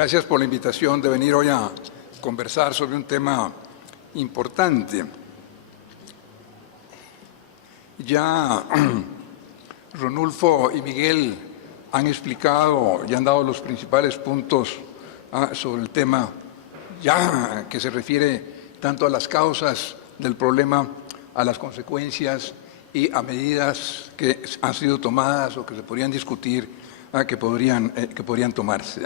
Gracias por la invitación de venir hoy a conversar sobre un tema importante. Ya Ronulfo y Miguel han explicado y han dado los principales puntos sobre el tema, ya que se refiere tanto a las causas del problema, a las consecuencias y a medidas que han sido tomadas o que se podrían discutir, que podrían tomarse.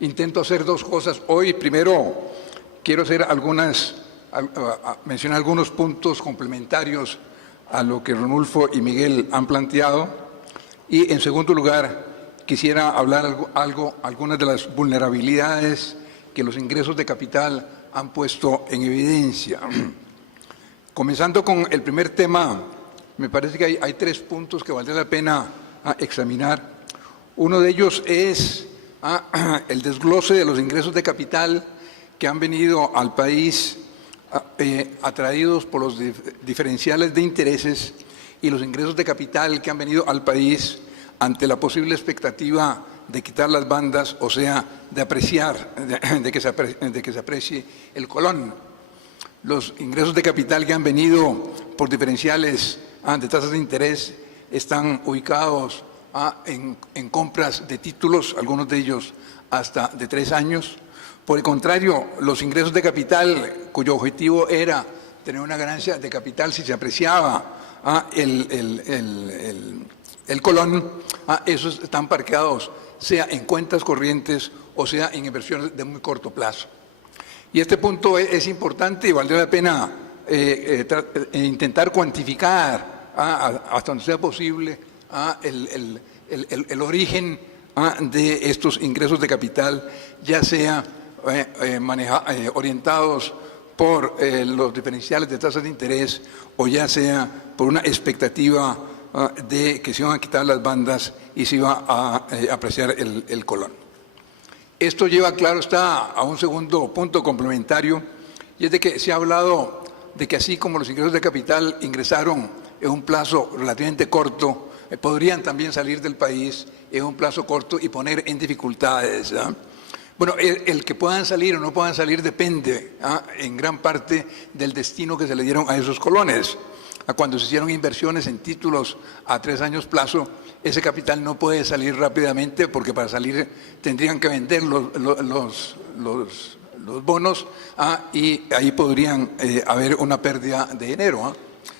Intento hacer dos cosas hoy. Primero, quiero mencionar algunos puntos complementarios a lo que Ronulfo y Miguel han planteado. Y, en segundo lugar, quisiera hablar algunas de las vulnerabilidades que los ingresos de capital han puesto en evidencia. Comenzando con el primer tema, me parece que hay tres puntos que valdría la pena examinar. Uno de ellos es el desglose de los ingresos de capital que han venido al país atraídos por los diferenciales de intereses y los ingresos de capital que han venido al país ante la posible expectativa de quitar las bandas, o sea, de apreciar, de que se aprecie el colón. Los ingresos de capital que han venido por diferenciales de tasas de interés están ubicados en compras de títulos, algunos de ellos hasta de 3 años. Por el contrario, los ingresos de capital, cuyo objetivo era tener una ganancia de capital si se apreciaba el colón, esos están parqueados, sea en cuentas corrientes o sea en inversiones de muy corto plazo. Y este punto es importante y valdría la pena intentar cuantificar hasta donde sea posible el origen de estos ingresos de capital, ya sea orientados por los diferenciales de tasas de interés o ya sea por una expectativa de que se iban a quitar las bandas y se iba a apreciar el colón. Esto lleva, claro está, a un segundo punto complementario, y es de que se ha hablado de que así como los ingresos de capital ingresaron en un plazo relativamente corto, podrían también salir del país en un plazo corto y poner en dificultades. Bueno, el que puedan salir o no puedan salir depende en gran parte del destino que se le dieron a esos colones. Cuando se hicieron inversiones en títulos a 3 años plazo, ese capital no puede salir rápidamente porque para salir tendrían que vender los bonos y ahí podrían haber una pérdida de dinero.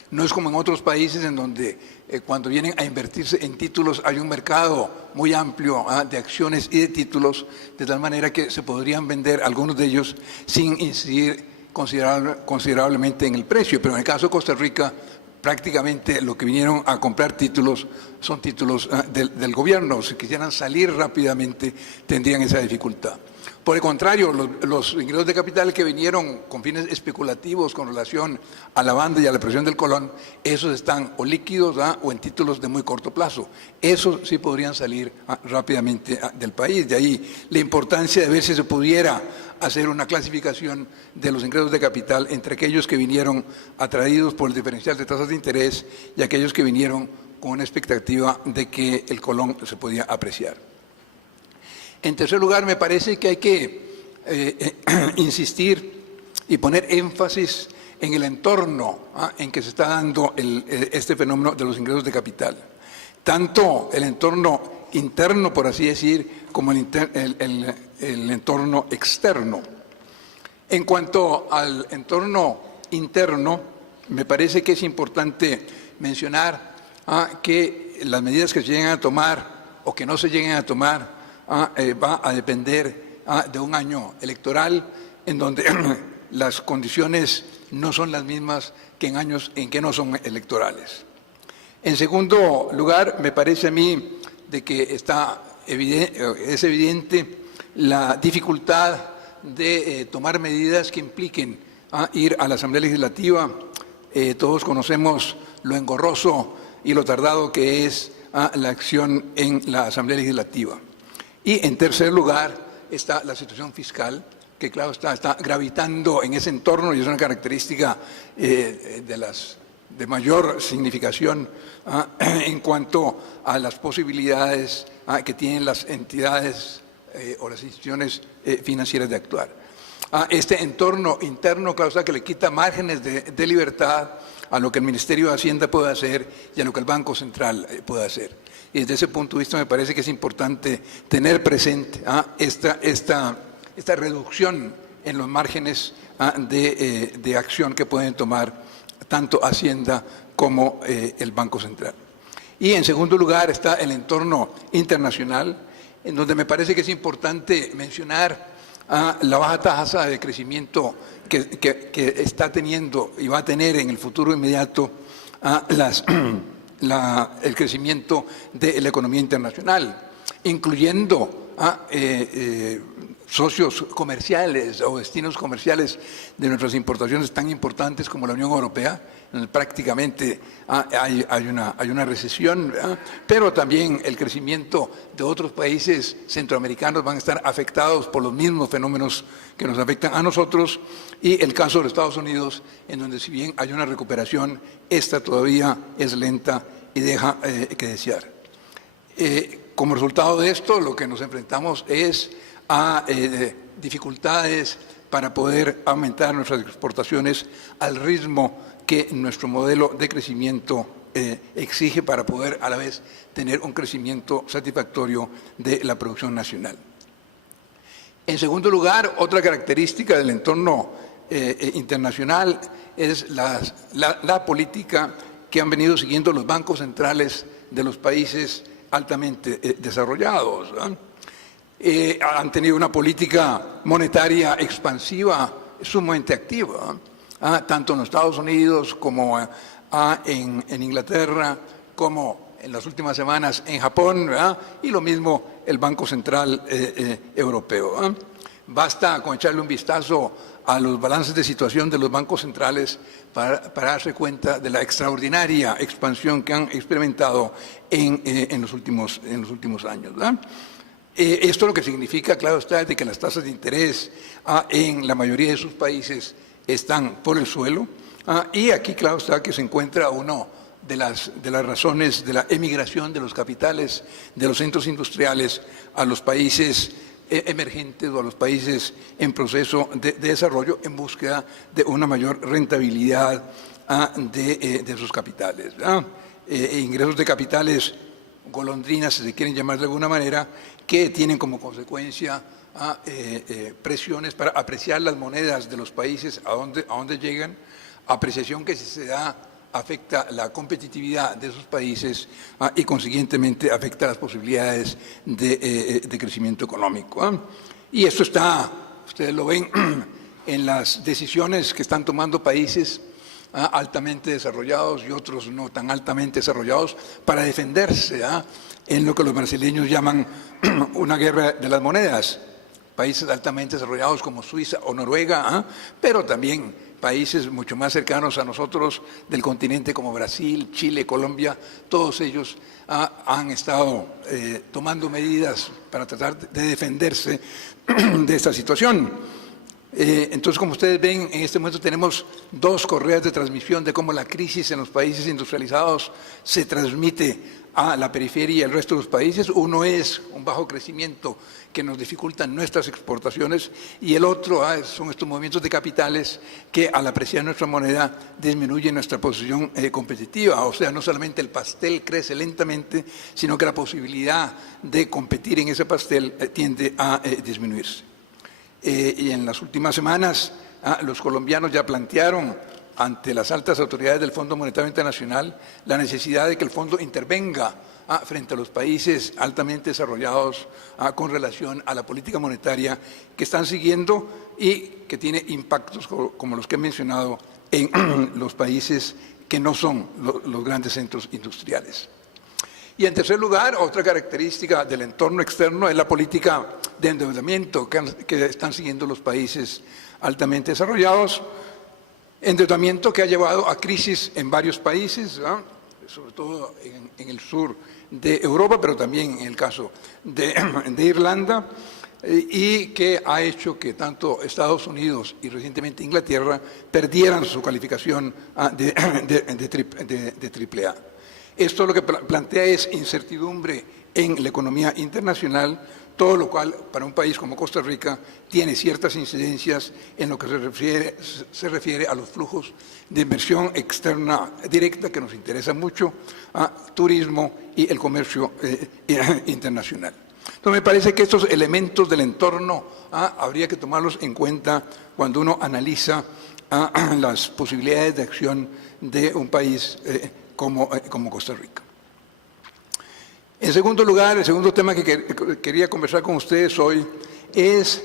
No es como en otros países en donde cuando vienen a invertirse en títulos hay un mercado muy amplio de acciones y de títulos, de tal manera que se podrían vender algunos de ellos sin incidir considerablemente en el precio. Pero en el caso de Costa Rica, prácticamente lo que vinieron a comprar títulos son títulos del gobierno. Si quisieran salir rápidamente tendrían esa dificultad. Por el contrario, los ingresos de capital que vinieron con fines especulativos con relación a la banda y a la presión del colón, esos están o líquidos o en títulos de muy corto plazo. Esos sí podrían salir rápidamente del país. De ahí la importancia de ver si se pudiera hacer una clasificación de los ingresos de capital entre aquellos que vinieron atraídos por el diferencial de tasas de interés y aquellos que vinieron con una expectativa de que el colón se podía apreciar. En tercer lugar, me parece que hay que insistir y poner énfasis en el entorno en que se está dando este fenómeno de los ingresos de capital. Tanto el entorno interno, por así decir, como el entorno externo. En cuanto al entorno interno, me parece que es importante mencionar que las medidas que se lleguen a tomar o que no se lleguen a tomar va a depender de un año electoral en donde las condiciones no son las mismas que en años en que no son electorales. En segundo lugar, me parece a mí de que es evidente la dificultad de tomar medidas que impliquen ir a la Asamblea Legislativa. Todos conocemos lo engorroso y lo tardado que es la acción en la Asamblea Legislativa. Y en tercer lugar está la situación fiscal, que claro está gravitando en ese entorno y es una característica de mayor significación en cuanto a las posibilidades que tienen las entidades o las instituciones financieras de actuar. Este entorno interno, claro está, que le quita márgenes de libertad a lo que el Ministerio de Hacienda puede hacer y a lo que el Banco Central puede hacer. Y desde ese punto de vista me parece que es importante tener presente esta reducción en los márgenes de acción que pueden tomar tanto Hacienda como el Banco Central. Y en segundo lugar está el entorno internacional, en donde me parece que es importante mencionar la baja tasa de crecimiento que está teniendo y va a tener en el futuro inmediato el crecimiento de la economía internacional, incluyendo socios comerciales o destinos comerciales de nuestras importaciones tan importantes como la Unión Europea. Prácticamente hay una recesión, pero también el crecimiento de otros países centroamericanos van a estar afectados por los mismos fenómenos que nos afectan a nosotros, y el caso de los Estados Unidos, en donde si bien hay una recuperación, esta todavía es lenta y deja que desear. Como resultado de esto, lo que nos enfrentamos es a dificultades para poder aumentar nuestras exportaciones al ritmo que nuestro modelo de crecimiento exige para poder a la vez tener un crecimiento satisfactorio de la producción nacional. En segundo lugar, otra característica del entorno internacional es la política que han venido siguiendo los bancos centrales de los países altamente desarrollados. Han tenido una política monetaria expansiva sumamente activa, tanto en los Estados Unidos como en Inglaterra, como en las últimas semanas en Japón, y lo mismo el Banco Central Europeo. Basta con echarle un vistazo a los balances de situación de los bancos centrales para darse cuenta de la extraordinaria expansión que han experimentado en los últimos años. Esto lo que significa, claro está, es de que las tasas de interés en la mayoría de sus países están por el suelo, y aquí, claro está, que se encuentra uno de las razones de la emigración de los capitales de los centros industriales a los países emergentes o a los países en proceso de desarrollo en búsqueda de una mayor rentabilidad de sus capitales. Ingresos de capitales golondrinas, si se quieren llamar de alguna manera, que tienen como consecuencia presiones para apreciar las monedas de los países a donde llegan, apreciación que si se da afecta la competitividad de esos países y consiguientemente afecta las posibilidades de crecimiento económico. Y esto está, ustedes lo ven, en las decisiones que están tomando países altamente desarrollados y otros no tan altamente desarrollados para defenderse en lo que los brasileños llaman una guerra de las monedas. Países altamente desarrollados como Suiza o Noruega, pero también países mucho más cercanos a nosotros del continente como Brasil, Chile, Colombia, todos ellos han estado tomando medidas para tratar de defenderse de esta situación. Entonces, como ustedes ven, en este momento tenemos dos correas de transmisión de cómo la crisis en los países industrializados se transmite a la periferia y al resto de los países. Uno es un bajo crecimiento que nos dificultan nuestras exportaciones, y el otro son estos movimientos de capitales que al apreciar nuestra moneda disminuyen nuestra posición competitiva. O sea, no solamente el pastel crece lentamente, sino que la posibilidad de competir en ese pastel tiende a disminuirse. Y en las últimas semanas los colombianos ya plantearon ante las altas autoridades del Fondo Monetario Internacional la necesidad de que el fondo intervenga frente a los países altamente desarrollados con relación a la política monetaria que están siguiendo y que tiene impactos como los que he mencionado en los países que no son los grandes centros industriales. Y en tercer lugar, otra característica del entorno externo es la política de endeudamiento que están siguiendo los países altamente desarrollados, endeudamiento que ha llevado a crisis en varios países, sobre todo en el sur de Europa, pero también en el caso de Irlanda, y que ha hecho que tanto Estados Unidos y recientemente Inglaterra perdieran su calificación de AAA. Esto lo que plantea es incertidumbre en la economía internacional, todo lo cual para un país como Costa Rica tiene ciertas incidencias en lo que se refiere a los flujos de inversión externa directa que nos interesa mucho, a turismo y el comercio internacional. Entonces me parece que estos elementos del entorno habría que tomarlos en cuenta cuando uno analiza las posibilidades de acción de un país como Costa Rica. En segundo lugar, el segundo tema que quería conversar con ustedes hoy es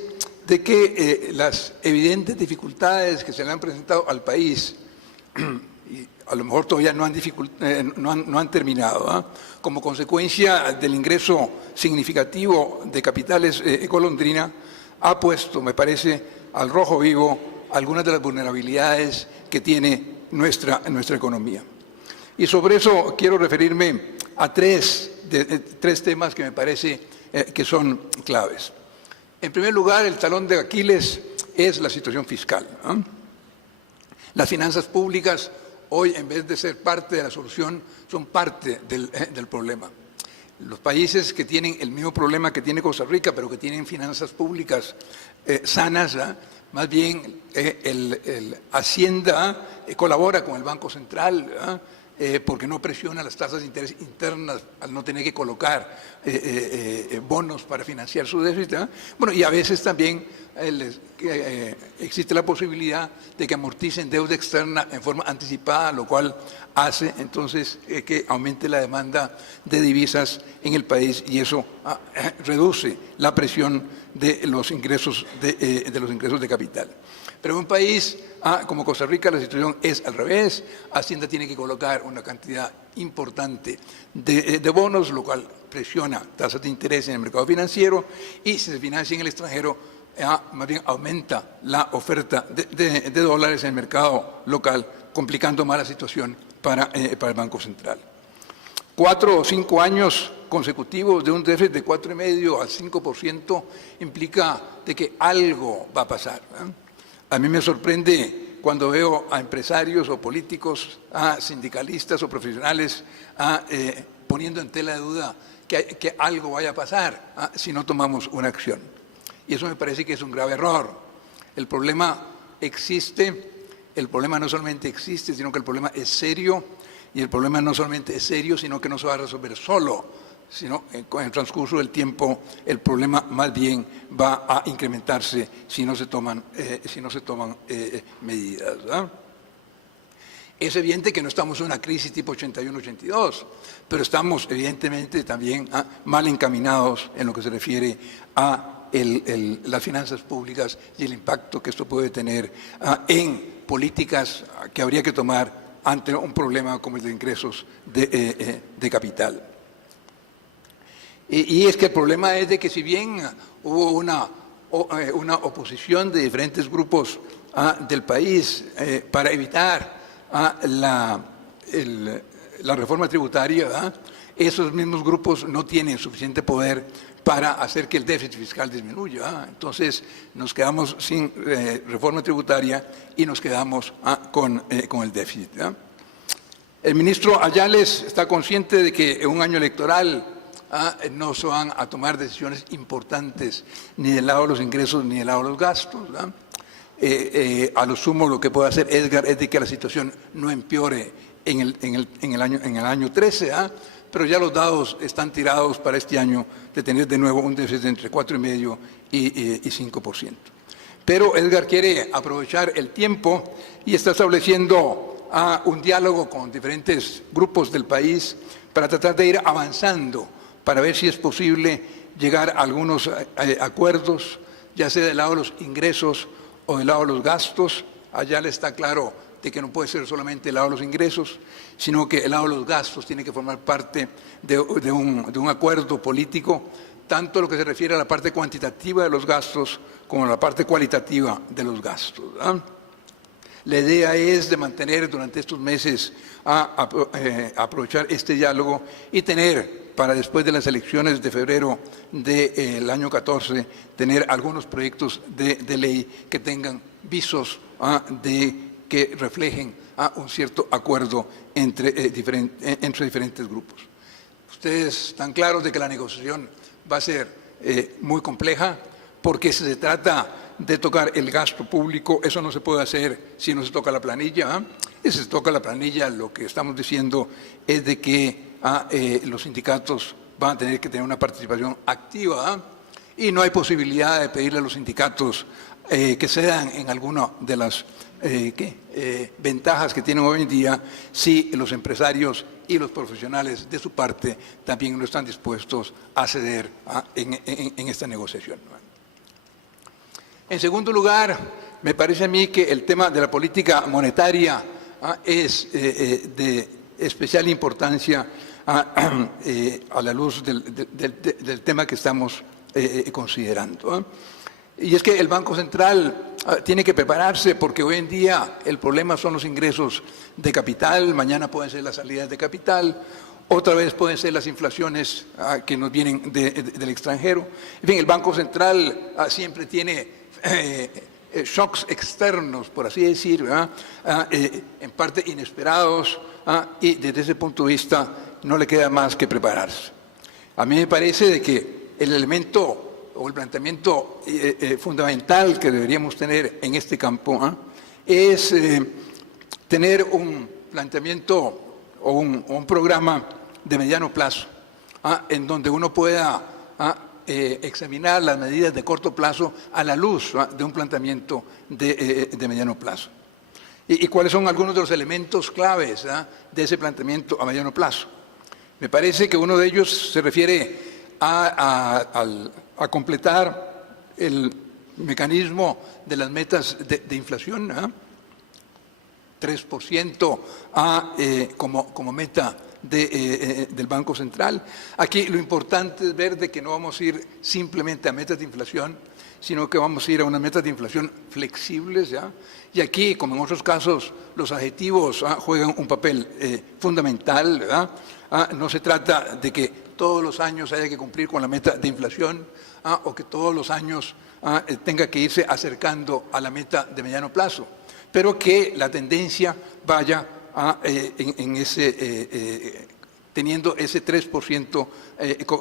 de que las evidentes dificultades que se le han presentado al país, y a lo mejor todavía no han terminado, como consecuencia del ingreso significativo de capitales golondrina, ha puesto, me parece, al rojo vivo algunas de las vulnerabilidades que tiene nuestra economía. Y sobre eso quiero referirme a tres temas que me parece que son claves. En primer lugar, el talón de Aquiles es la situación fiscal. Las finanzas públicas hoy, en vez de ser parte de la solución, son parte del problema. Los países que tienen el mismo problema que tiene Costa Rica, pero que tienen finanzas públicas sanas, más bien Hacienda colabora con el Banco Central, porque no presiona las tasas de interés internas al no tener que colocar bonos para financiar su déficit. Bueno, y a veces también existe la posibilidad de que amorticen deuda externa en forma anticipada, lo cual hace entonces que aumente la demanda de divisas en el país y eso reduce la presión de los ingresos de capital. Pero en un país como Costa Rica la situación es al revés. Hacienda tiene que colocar una cantidad importante de bonos, lo cual presiona tasas de interés en el mercado financiero y si se financia en el extranjero, más bien aumenta la oferta de dólares en el mercado local, complicando más la situación para el Banco Central. 4 o 5 años consecutivos de un déficit de 4,5 al 5% implica de que algo va a pasar. A mí me sorprende cuando veo a empresarios o políticos, a sindicalistas o profesionales poniendo en tela de duda que algo vaya a pasar si no tomamos una acción. Y eso me parece que es un grave error. El problema existe, el problema no solamente existe, sino que el problema es serio, y el problema no solamente es serio, sino que no se va a resolver solo, sino con el transcurso del tiempo el problema más bien va a incrementarse si no se toman medidas. Es evidente que no estamos en una crisis tipo 81-82, pero estamos evidentemente también mal encaminados en lo que se refiere a las finanzas públicas y el impacto que esto puede tener en políticas que habría que tomar ante un problema como el de ingresos de capital. Y es que el problema es de que si bien hubo una oposición de diferentes grupos del país para evitar la reforma tributaria, esos mismos grupos no tienen suficiente poder para hacer que el déficit fiscal disminuya. Entonces nos quedamos sin reforma tributaria y nos quedamos con el déficit. El ministro Ayales está consciente de que en un año electoral no se van a tomar decisiones importantes ni del lado de los ingresos ni del lado de los gastos. A lo sumo lo que puede hacer Edgar es de que la situación no empeore en el año 13, pero ya los dados están tirados para este año de tener de nuevo un déficit entre 4,5% y 5%. Pero Edgar quiere aprovechar el tiempo y está estableciendo un diálogo con diferentes grupos del país para tratar de ir avanzando, para ver si es posible llegar a algunos acuerdos, ya sea del lado de los ingresos o del lado de los gastos. Allá le está claro de que no puede ser solamente el lado de los ingresos, sino que el lado de los gastos tiene que formar parte de un acuerdo político, tanto lo que se refiere a la parte cuantitativa de los gastos como a la parte cualitativa de los gastos. La idea es de mantener durante estos meses aprovechar este diálogo y tener para después de las elecciones de febrero del año 14, tener algunos proyectos de ley que tengan visos que reflejen un cierto acuerdo entre diferentes grupos. Ustedes están claros de que la negociación va a ser muy compleja, porque si se trata de tocar el gasto público, eso no se puede hacer si no se toca la planilla. Y si se toca la planilla, lo que estamos diciendo es de que los sindicatos van a tener que tener una participación activa, y no hay posibilidad de pedirle a los sindicatos que cedan en alguna de las ventajas que tienen hoy en día si los empresarios y los profesionales de su parte también no están dispuestos a ceder en esta negociación. En segundo lugar, me parece a mí que el tema de la política monetaria es de especial importancia a la luz del tema que estamos considerando. Y es que el Banco Central tiene que prepararse, porque hoy en día el problema son los ingresos de capital, mañana pueden ser las salidas de capital, otra vez pueden ser las inflaciones que nos vienen del extranjero. En fin, el Banco Central siempre tiene shocks externos, por así decir, en parte inesperados, y desde ese punto de vista no le queda más que prepararse. A mí me parece de que el elemento o el planteamiento fundamental que deberíamos tener en este campo es tener un planteamiento o un programa de mediano plazo, en donde uno pueda examinar las medidas de corto plazo a la luz de un planteamiento de mediano plazo. ¿Y cuáles son algunos de los elementos claves de ese planteamiento a mediano plazo? Me parece que uno de ellos se refiere a completar el mecanismo de las metas de inflación, 3% como meta del Banco Central. Aquí lo importante es ver de que no vamos a ir simplemente a metas de inflación, sino que vamos a ir a unas metas de inflación flexibles, y aquí, como en otros casos, los adjetivos juegan un papel fundamental, ¿verdad? No se trata de que todos los años haya que cumplir con la meta de inflación, o que todos los años tenga que irse acercando a la meta de mediano plazo, pero que la tendencia vaya teniendo ese 3%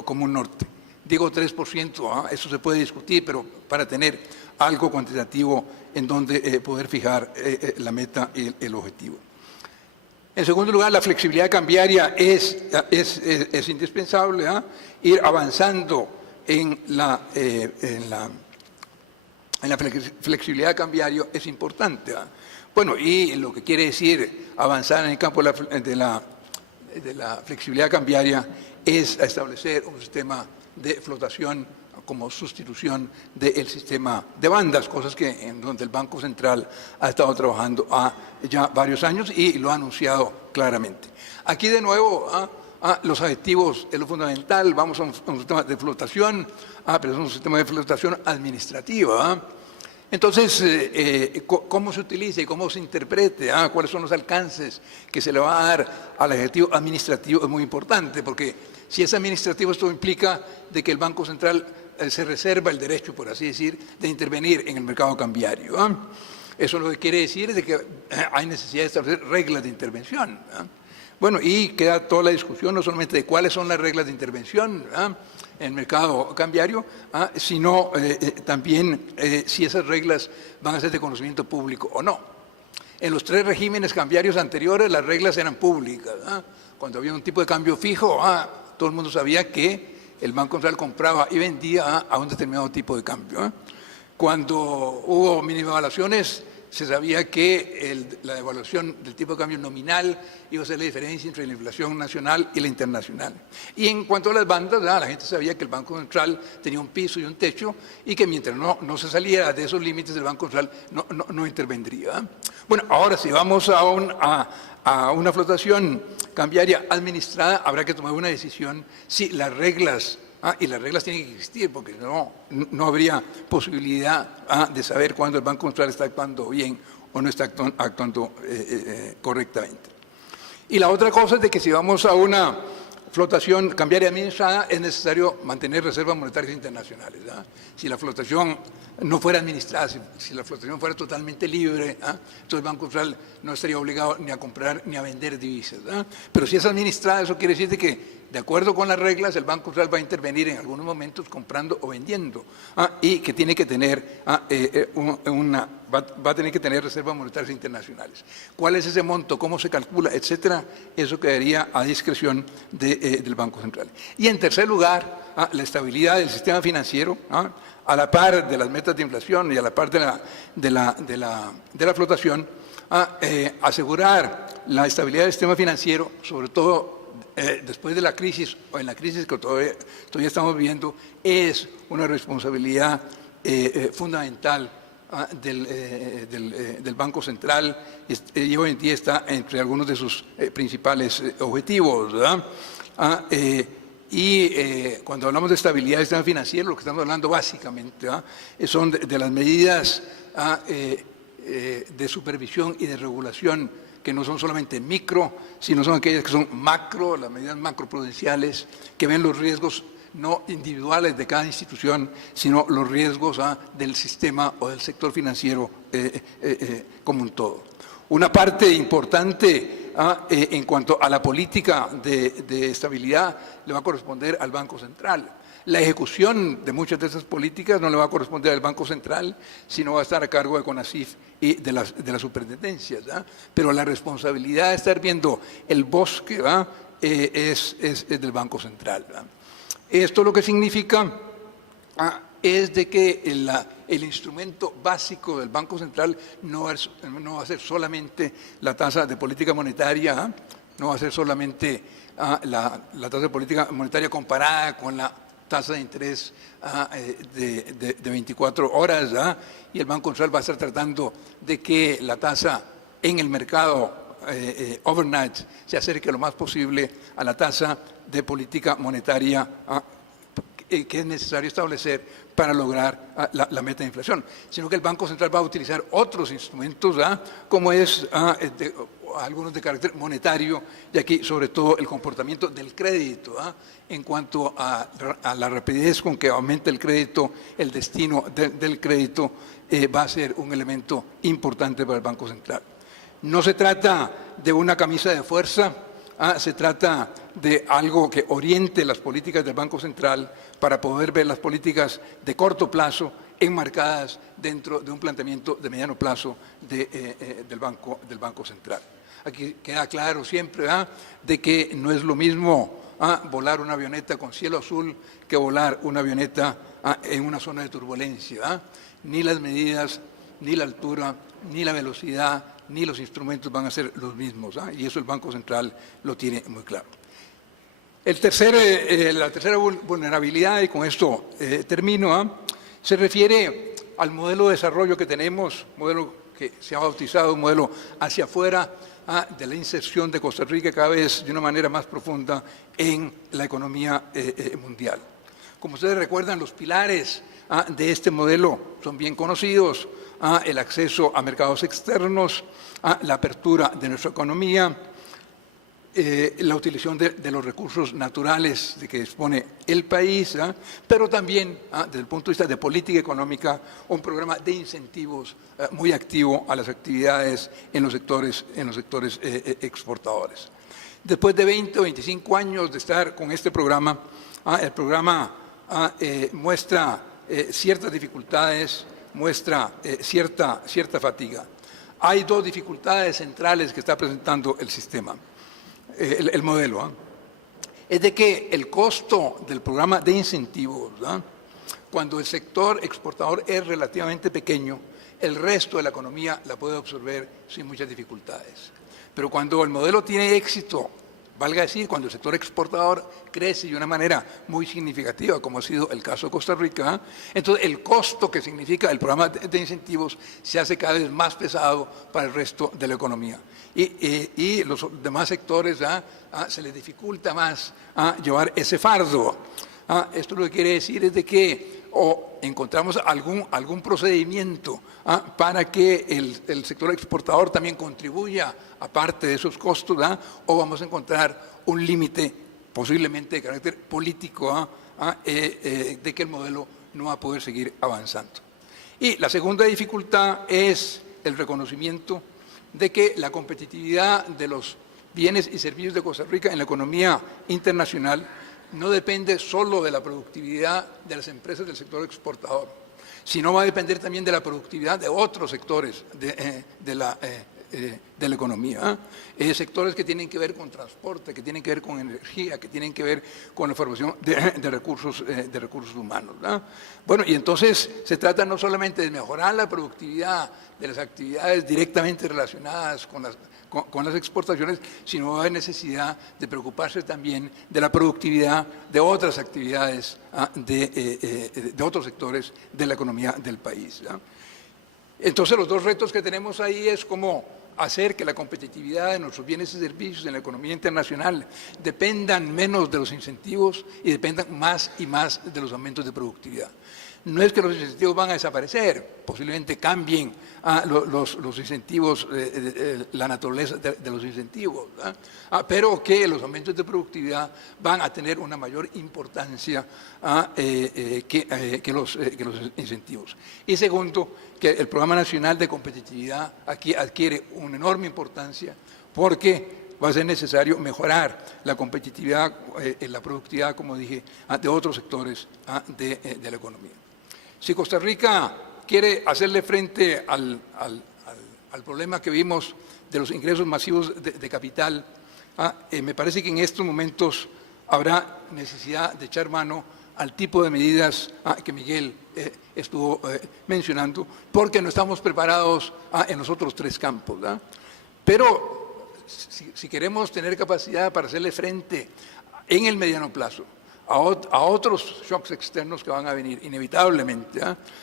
como un norte. Digo 3%, eso se puede discutir, pero para tener algo cuantitativo en donde poder fijar la meta y el objetivo. En segundo lugar, la flexibilidad cambiaria es indispensable, ir avanzando en la flexibilidad cambiaria es importante. Bueno, y lo que quiere decir avanzar en el campo de la flexibilidad cambiaria es establecer un sistema de flotación como sustitución del sistema de bandas, cosas en donde el Banco Central ha estado trabajando ya varios años y lo ha anunciado claramente. Aquí de nuevo los adjetivos es lo fundamental. Vamos a un sistema de flotación, pero es un sistema de flotación administrativa. Entonces, ¿cómo se utiliza y cómo se interprete? ¿Cuáles son los alcances que se le va a dar al adjetivo administrativo? Es muy importante, porque si es administrativo, esto implica de que el Banco Central se reserva el derecho, por así decir, de intervenir en el mercado cambiario. Eso lo que quiere decir es de que hay necesidad de establecer reglas de intervención. Bueno, y queda toda la discusión no solamente de cuáles son las reglas de intervención en el mercado cambiario, sino también si esas reglas van a ser de conocimiento público o no. En los tres regímenes cambiarios anteriores las reglas eran públicas. Cuando había un tipo de cambio fijo, todo el mundo sabía que el Banco Central compraba y vendía a un determinado tipo de cambio. Cuando hubo minivaluaciones, se sabía que la devaluación del tipo de cambio nominal iba a ser la diferencia entre la inflación nacional y la internacional. Y en cuanto a las bandas, la gente sabía que el Banco Central tenía un piso y un techo, y que mientras no se saliera de esos límites, el Banco Central no intervendría. Bueno, ahora si vamos a una flotación cambiaria administrada, habrá que tomar una decisión si las reglas, y las reglas tienen que existir, porque no habría posibilidad de saber cuándo el Banco Central está actuando bien o no está actuando correctamente. Y la otra cosa es de que si vamos a una flotación cambiaria administrada, es necesario mantener reservas monetarias internacionales. Si la flotación no fuera administrada, si la flotación fuera totalmente libre, entonces el Banco Central no estaría obligado ni a comprar ni a vender divisas. Pero si es administrada, eso quiere decir que de acuerdo con las reglas, el Banco Central va a intervenir en algunos momentos comprando o vendiendo, y que tiene que tener va a tener que tener reservas monetarias internacionales. ¿Cuál es ese monto? ¿Cómo se calcula? Etcétera. Eso quedaría a discreción del Banco Central. Y en tercer lugar, la estabilidad del sistema financiero, a la par de las metas de inflación y a la par de la flotación, asegurar la estabilidad del sistema financiero, sobre todo después de la crisis o en la crisis que todavía estamos viviendo, es una responsabilidad fundamental del Banco Central, y hoy en día está entre algunos de sus principales objetivos, ¿verdad? Cuando hablamos de estabilidad del sistema financiero, lo que estamos hablando básicamente son de las medidas de supervisión y de regulación, que no son solamente micro, sino son aquellas que son macro, las medidas macroprudenciales, que ven los riesgos no individuales de cada institución, sino los riesgos del sistema o del sector financiero como un todo. Una parte importante en cuanto a la política de estabilidad le va a corresponder al Banco Central. La ejecución de muchas de esas políticas no le va a corresponder al Banco Central, sino va a estar a cargo de CONACYT y de las superintendencias, pero la responsabilidad de estar viendo el bosque es del Banco Central. Esto lo que significa es de que el instrumento básico del Banco Central no va a ser solamente la tasa de política monetaria, no va a ser solamente la tasa de política monetaria comparada con la tasa de interés de 24 horas, y el Banco Central va a estar tratando de que la tasa en el mercado overnight se acerque lo más posible a la tasa de política monetaria que es necesario establecer para lograr la meta de inflación, sino que el Banco Central va a utilizar otros instrumentos, como es algunos de carácter monetario, y aquí sobre todo el comportamiento del crédito, en cuanto a la rapidez con que aumenta el crédito, el destino del crédito va a ser un elemento importante para el Banco Central. No se trata de una camisa de fuerza, se trata de algo que oriente las políticas del Banco Central para poder ver las políticas de corto plazo enmarcadas dentro de un planteamiento de mediano plazo del Banco Central. Aquí queda claro siempre de que no es lo mismo volar una avioneta con cielo azul que volar una avioneta en una zona de turbulencia. Ni las medidas, ni la altura, ni la velocidad, ni los instrumentos van a ser los mismos, y eso el Banco Central lo tiene muy claro. La tercera vulnerabilidad, y con esto termino, se refiere al modelo de desarrollo que tenemos, modelo que se ha bautizado un modelo hacia afuera, de la inserción de Costa Rica cada vez de una manera más profunda en la economía mundial. Como ustedes recuerdan, los pilares de este modelo son bien conocidos: el acceso a mercados externos, la apertura de nuestra economía, la utilización de los recursos naturales de que dispone el país, pero también, desde el punto de vista de política económica, un programa de incentivos muy activo a las actividades en los sectores exportadores. Después de 20 o 25 años de estar con este programa, el programa muestra ciertas dificultades, muestra cierta fatiga. Hay dos dificultades centrales que está presentando el sistema. El modelo, es de que el costo del programa de incentivos, cuando el sector exportador es relativamente pequeño, el resto de la economía la puede absorber sin muchas dificultades. Pero cuando el modelo tiene éxito, valga decir, cuando el sector exportador crece de una manera muy significativa, como ha sido el caso de Costa Rica, entonces el costo que significa el programa de incentivos se hace cada vez más pesado para el resto de la economía. Y los demás sectores se les dificulta más llevar ese fardo. Esto lo que quiere decir es de que o encontramos algún procedimiento para que el sector exportador también contribuya a parte de esos costos, o vamos a encontrar un límite posiblemente de carácter político de que el modelo no va a poder seguir avanzando. Y la segunda dificultad es el reconocimiento de que la competitividad de los bienes y servicios de Costa Rica en la economía internacional no depende solo de la productividad de las empresas del sector exportador, sino va a depender también de la productividad de otros sectores de la economía. Sectores que tienen que ver con transporte, que tienen que ver con energía, que tienen que ver con la formación de recursos humanos, ¿verdad? Bueno, y entonces se trata no solamente de mejorar la productividad de las actividades directamente relacionadas con las exportaciones, sino hay necesidad de preocuparse también de la productividad de otras actividades, de otros sectores de la economía del país, ¿verdad? Entonces los dos retos que tenemos ahí es cómo hacer que la competitividad de nuestros bienes y servicios en la economía internacional dependan menos de los incentivos y dependan más y más de los aumentos de productividad. No es que los incentivos van a desaparecer, posiblemente cambien los incentivos, la naturaleza de los incentivos, pero que los aumentos de productividad van a tener una mayor importancia que los incentivos. Y segundo, que el Programa Nacional de Competitividad aquí adquiere una enorme importancia porque va a ser necesario mejorar la competitividad, la productividad, como dije, de otros sectores de la economía. Si Costa Rica quiere hacerle frente al problema que vimos de los ingresos masivos de capital, me parece que en estos momentos habrá necesidad de echar mano al tipo de medidas que Miguel estuvo mencionando, porque no estamos preparados en los otros tres campos, ¿verdad? Pero si queremos tener capacidad para hacerle frente en el mediano plazo a otros shocks externos que van a venir inevitablemente,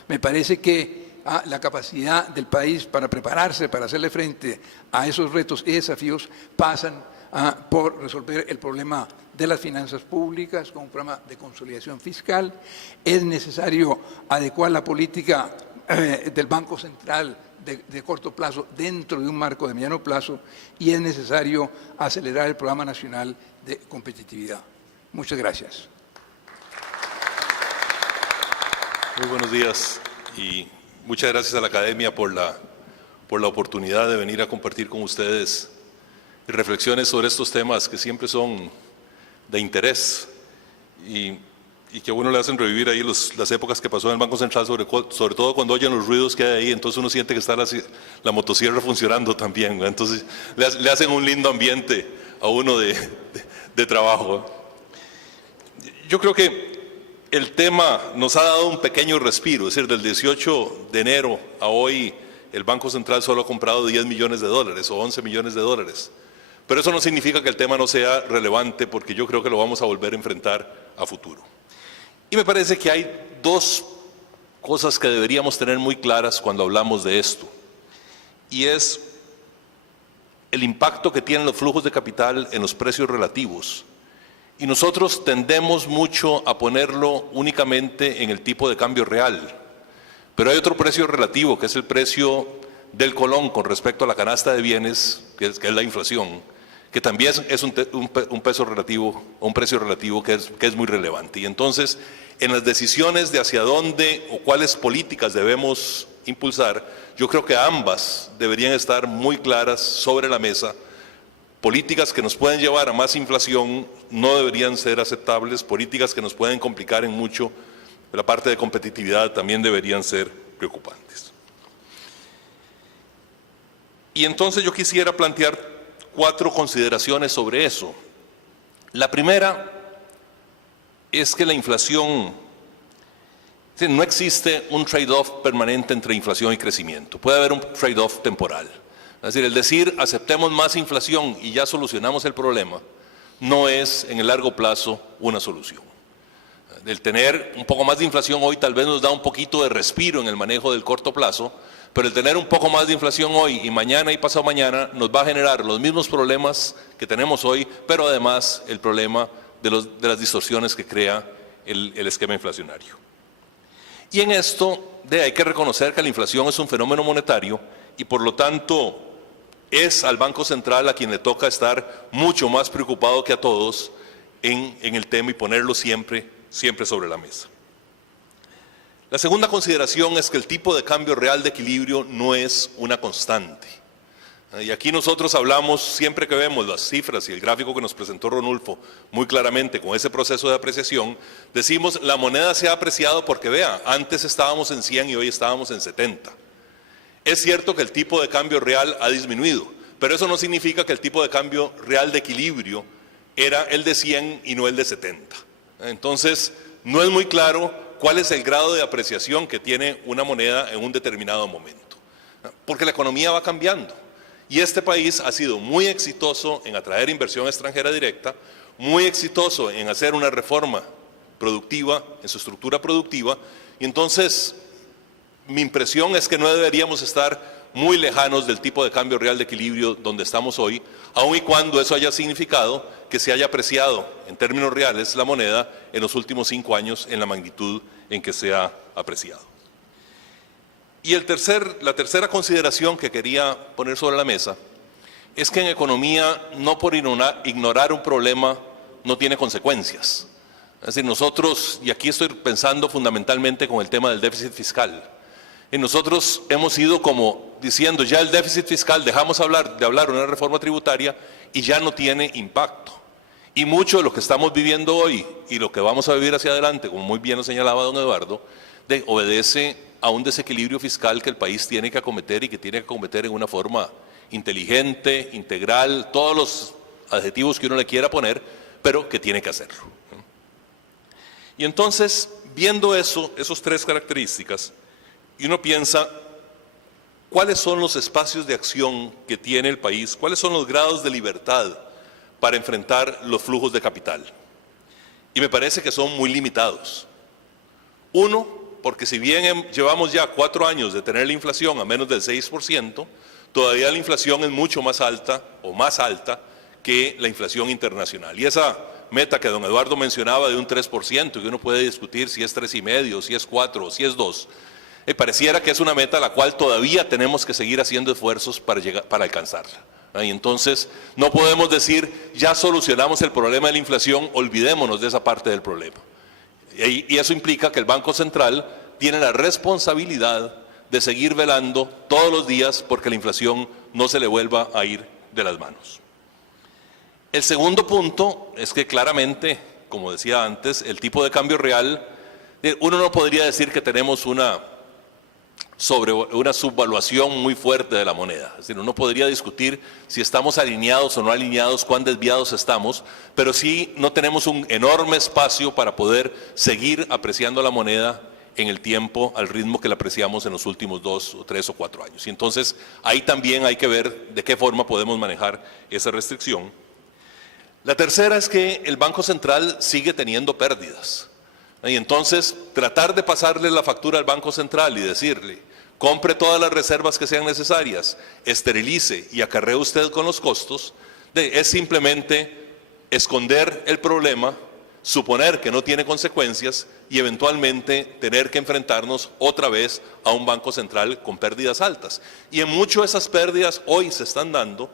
me parece que la capacidad del país para prepararse, para hacerle frente a esos retos y desafíos pasan por resolver el problema de las finanzas públicas con un programa de consolidación fiscal. Es necesario adecuar la política del Banco Central de corto plazo dentro de un marco de mediano plazo y es necesario acelerar el Programa Nacional de Competitividad. Muchas gracias. Muy buenos días y muchas gracias a la Academia por la oportunidad de venir a compartir con ustedes reflexiones sobre estos temas que siempre son de interés y que a uno le hacen revivir ahí las épocas que pasó en el Banco Central, sobre todo cuando oyen los ruidos que hay ahí, entonces uno siente que está la motosierra funcionando también, ¿no? Entonces le hacen un lindo ambiente a uno de trabajo. Yo creo que el tema nos ha dado un pequeño respiro, es decir, del 18 de enero a hoy el Banco Central solo ha comprado 10 millones de dólares o 11 millones de dólares. Pero eso no significa que el tema no sea relevante, porque yo creo que lo vamos a volver a enfrentar a futuro. Y me parece que hay dos cosas que deberíamos tener muy claras cuando hablamos de esto. Y es el impacto que tienen los flujos de capital en los precios relativos. Y nosotros tendemos mucho a ponerlo únicamente en el tipo de cambio real. Pero hay otro precio relativo, que es el precio del colón con respecto a la canasta de bienes, que es la inflación, que también es un peso relativo, un precio relativo que es muy relevante. Y entonces, en las decisiones de hacia dónde o cuáles políticas debemos impulsar, yo creo que ambas deberían estar muy claras sobre la mesa. Políticas que nos pueden llevar a más inflación no deberían ser aceptables, políticas que nos pueden complicar en mucho la parte de competitividad también deberían ser preocupantes. Y entonces yo quisiera plantear 4 consideraciones sobre eso. La primera es que la inflación, no existe un trade-off permanente entre inflación y crecimiento, puede haber un trade-off temporal. Es decir, el decir aceptemos más inflación y ya solucionamos el problema, no es en el largo plazo una solución. El tener un poco más de inflación hoy tal vez nos da un poquito de respiro en el manejo del corto plazo, pero el tener un poco más de inflación hoy y mañana y pasado mañana nos va a generar los mismos problemas que tenemos hoy, pero además el problema de las distorsiones que crea el esquema inflacionario. Y en esto hay que reconocer que la inflación es un fenómeno monetario y por lo tanto es al Banco Central a quien le toca estar mucho más preocupado que a todos en el tema y ponerlo siempre sobre la mesa. La segunda consideración es que el tipo de cambio real de equilibrio no es una constante. Y aquí nosotros hablamos, siempre que vemos las cifras y el gráfico que nos presentó Ronulfo muy claramente con ese proceso de apreciación, decimos la moneda se ha apreciado porque vea, antes estábamos en 100 y hoy estábamos en 70. Es cierto que el tipo de cambio real ha disminuido, pero eso no significa que el tipo de cambio real de equilibrio era el de 100 y no el de 70. Entonces, no es muy claro cuál es el grado de apreciación que tiene una moneda en un determinado momento, porque la economía va cambiando. Y este país ha sido muy exitoso en atraer inversión extranjera directa, muy exitoso en hacer una reforma productiva, en su estructura productiva, y entonces mi impresión es que no deberíamos estar muy lejanos del tipo de cambio real de equilibrio donde estamos hoy, aun y cuando eso haya significado que se haya apreciado en términos reales la moneda en los últimos 5 años en la magnitud en que se ha apreciado. Y la tercera consideración que quería poner sobre la mesa es que en economía no por ignorar un problema no tiene consecuencias. Es decir, nosotros, y aquí estoy pensando fundamentalmente con el tema del déficit fiscal, y nosotros hemos ido como diciendo ya el déficit fiscal, dejamos de hablar de una reforma tributaria y ya no tiene impacto. Y mucho de lo que estamos viviendo hoy y lo que vamos a vivir hacia adelante, como muy bien lo señalaba don Eduardo, obedece a un desequilibrio fiscal que el país tiene que acometer y que tiene que acometer en una forma inteligente, integral, todos los adjetivos que uno le quiera poner, pero que tiene que hacerlo. Y entonces, viendo esas 3 características, y uno piensa, ¿cuáles son los espacios de acción que tiene el país? ¿Cuáles son los grados de libertad para enfrentar los flujos de capital? Y me parece que son muy limitados. Uno, porque si bien llevamos ya 4 años de tener la inflación a menos del 6%, todavía la inflación es mucho más alta o más alta que la inflación internacional. Y esa meta que don Eduardo mencionaba de un 3%, que uno puede discutir si es 3,5, si es 4 o si es 2, pareciera que es una meta a la cual todavía tenemos que seguir haciendo esfuerzos para alcanzarla. Y entonces no podemos decir ya solucionamos el problema de la inflación, olvidémonos de esa parte del problema. Y eso implica que el Banco Central tiene la responsabilidad de seguir velando todos los días porque la inflación no se le vuelva a ir de las manos. El segundo punto es que claramente, como decía antes, el tipo de cambio real, uno no podría decir que tenemos una subvaluación muy fuerte de la moneda. Es decir, uno podría discutir si estamos alineados o no alineados, cuán desviados estamos, pero sí no tenemos un enorme espacio para poder seguir apreciando la moneda en el tiempo al ritmo que la apreciamos en los últimos 2 o 3 o 4 años. Y entonces ahí también hay que ver de qué forma podemos manejar esa restricción. La tercera es que el Banco Central sigue teniendo pérdidas. Y entonces tratar de pasarle la factura al Banco Central y decirle, compre todas las reservas que sean necesarias, esterilice y acarree usted con los costos, es simplemente esconder el problema, suponer que no tiene consecuencias y eventualmente tener que enfrentarnos otra vez a un Banco Central con pérdidas altas. Y en mucho esas pérdidas hoy se están dando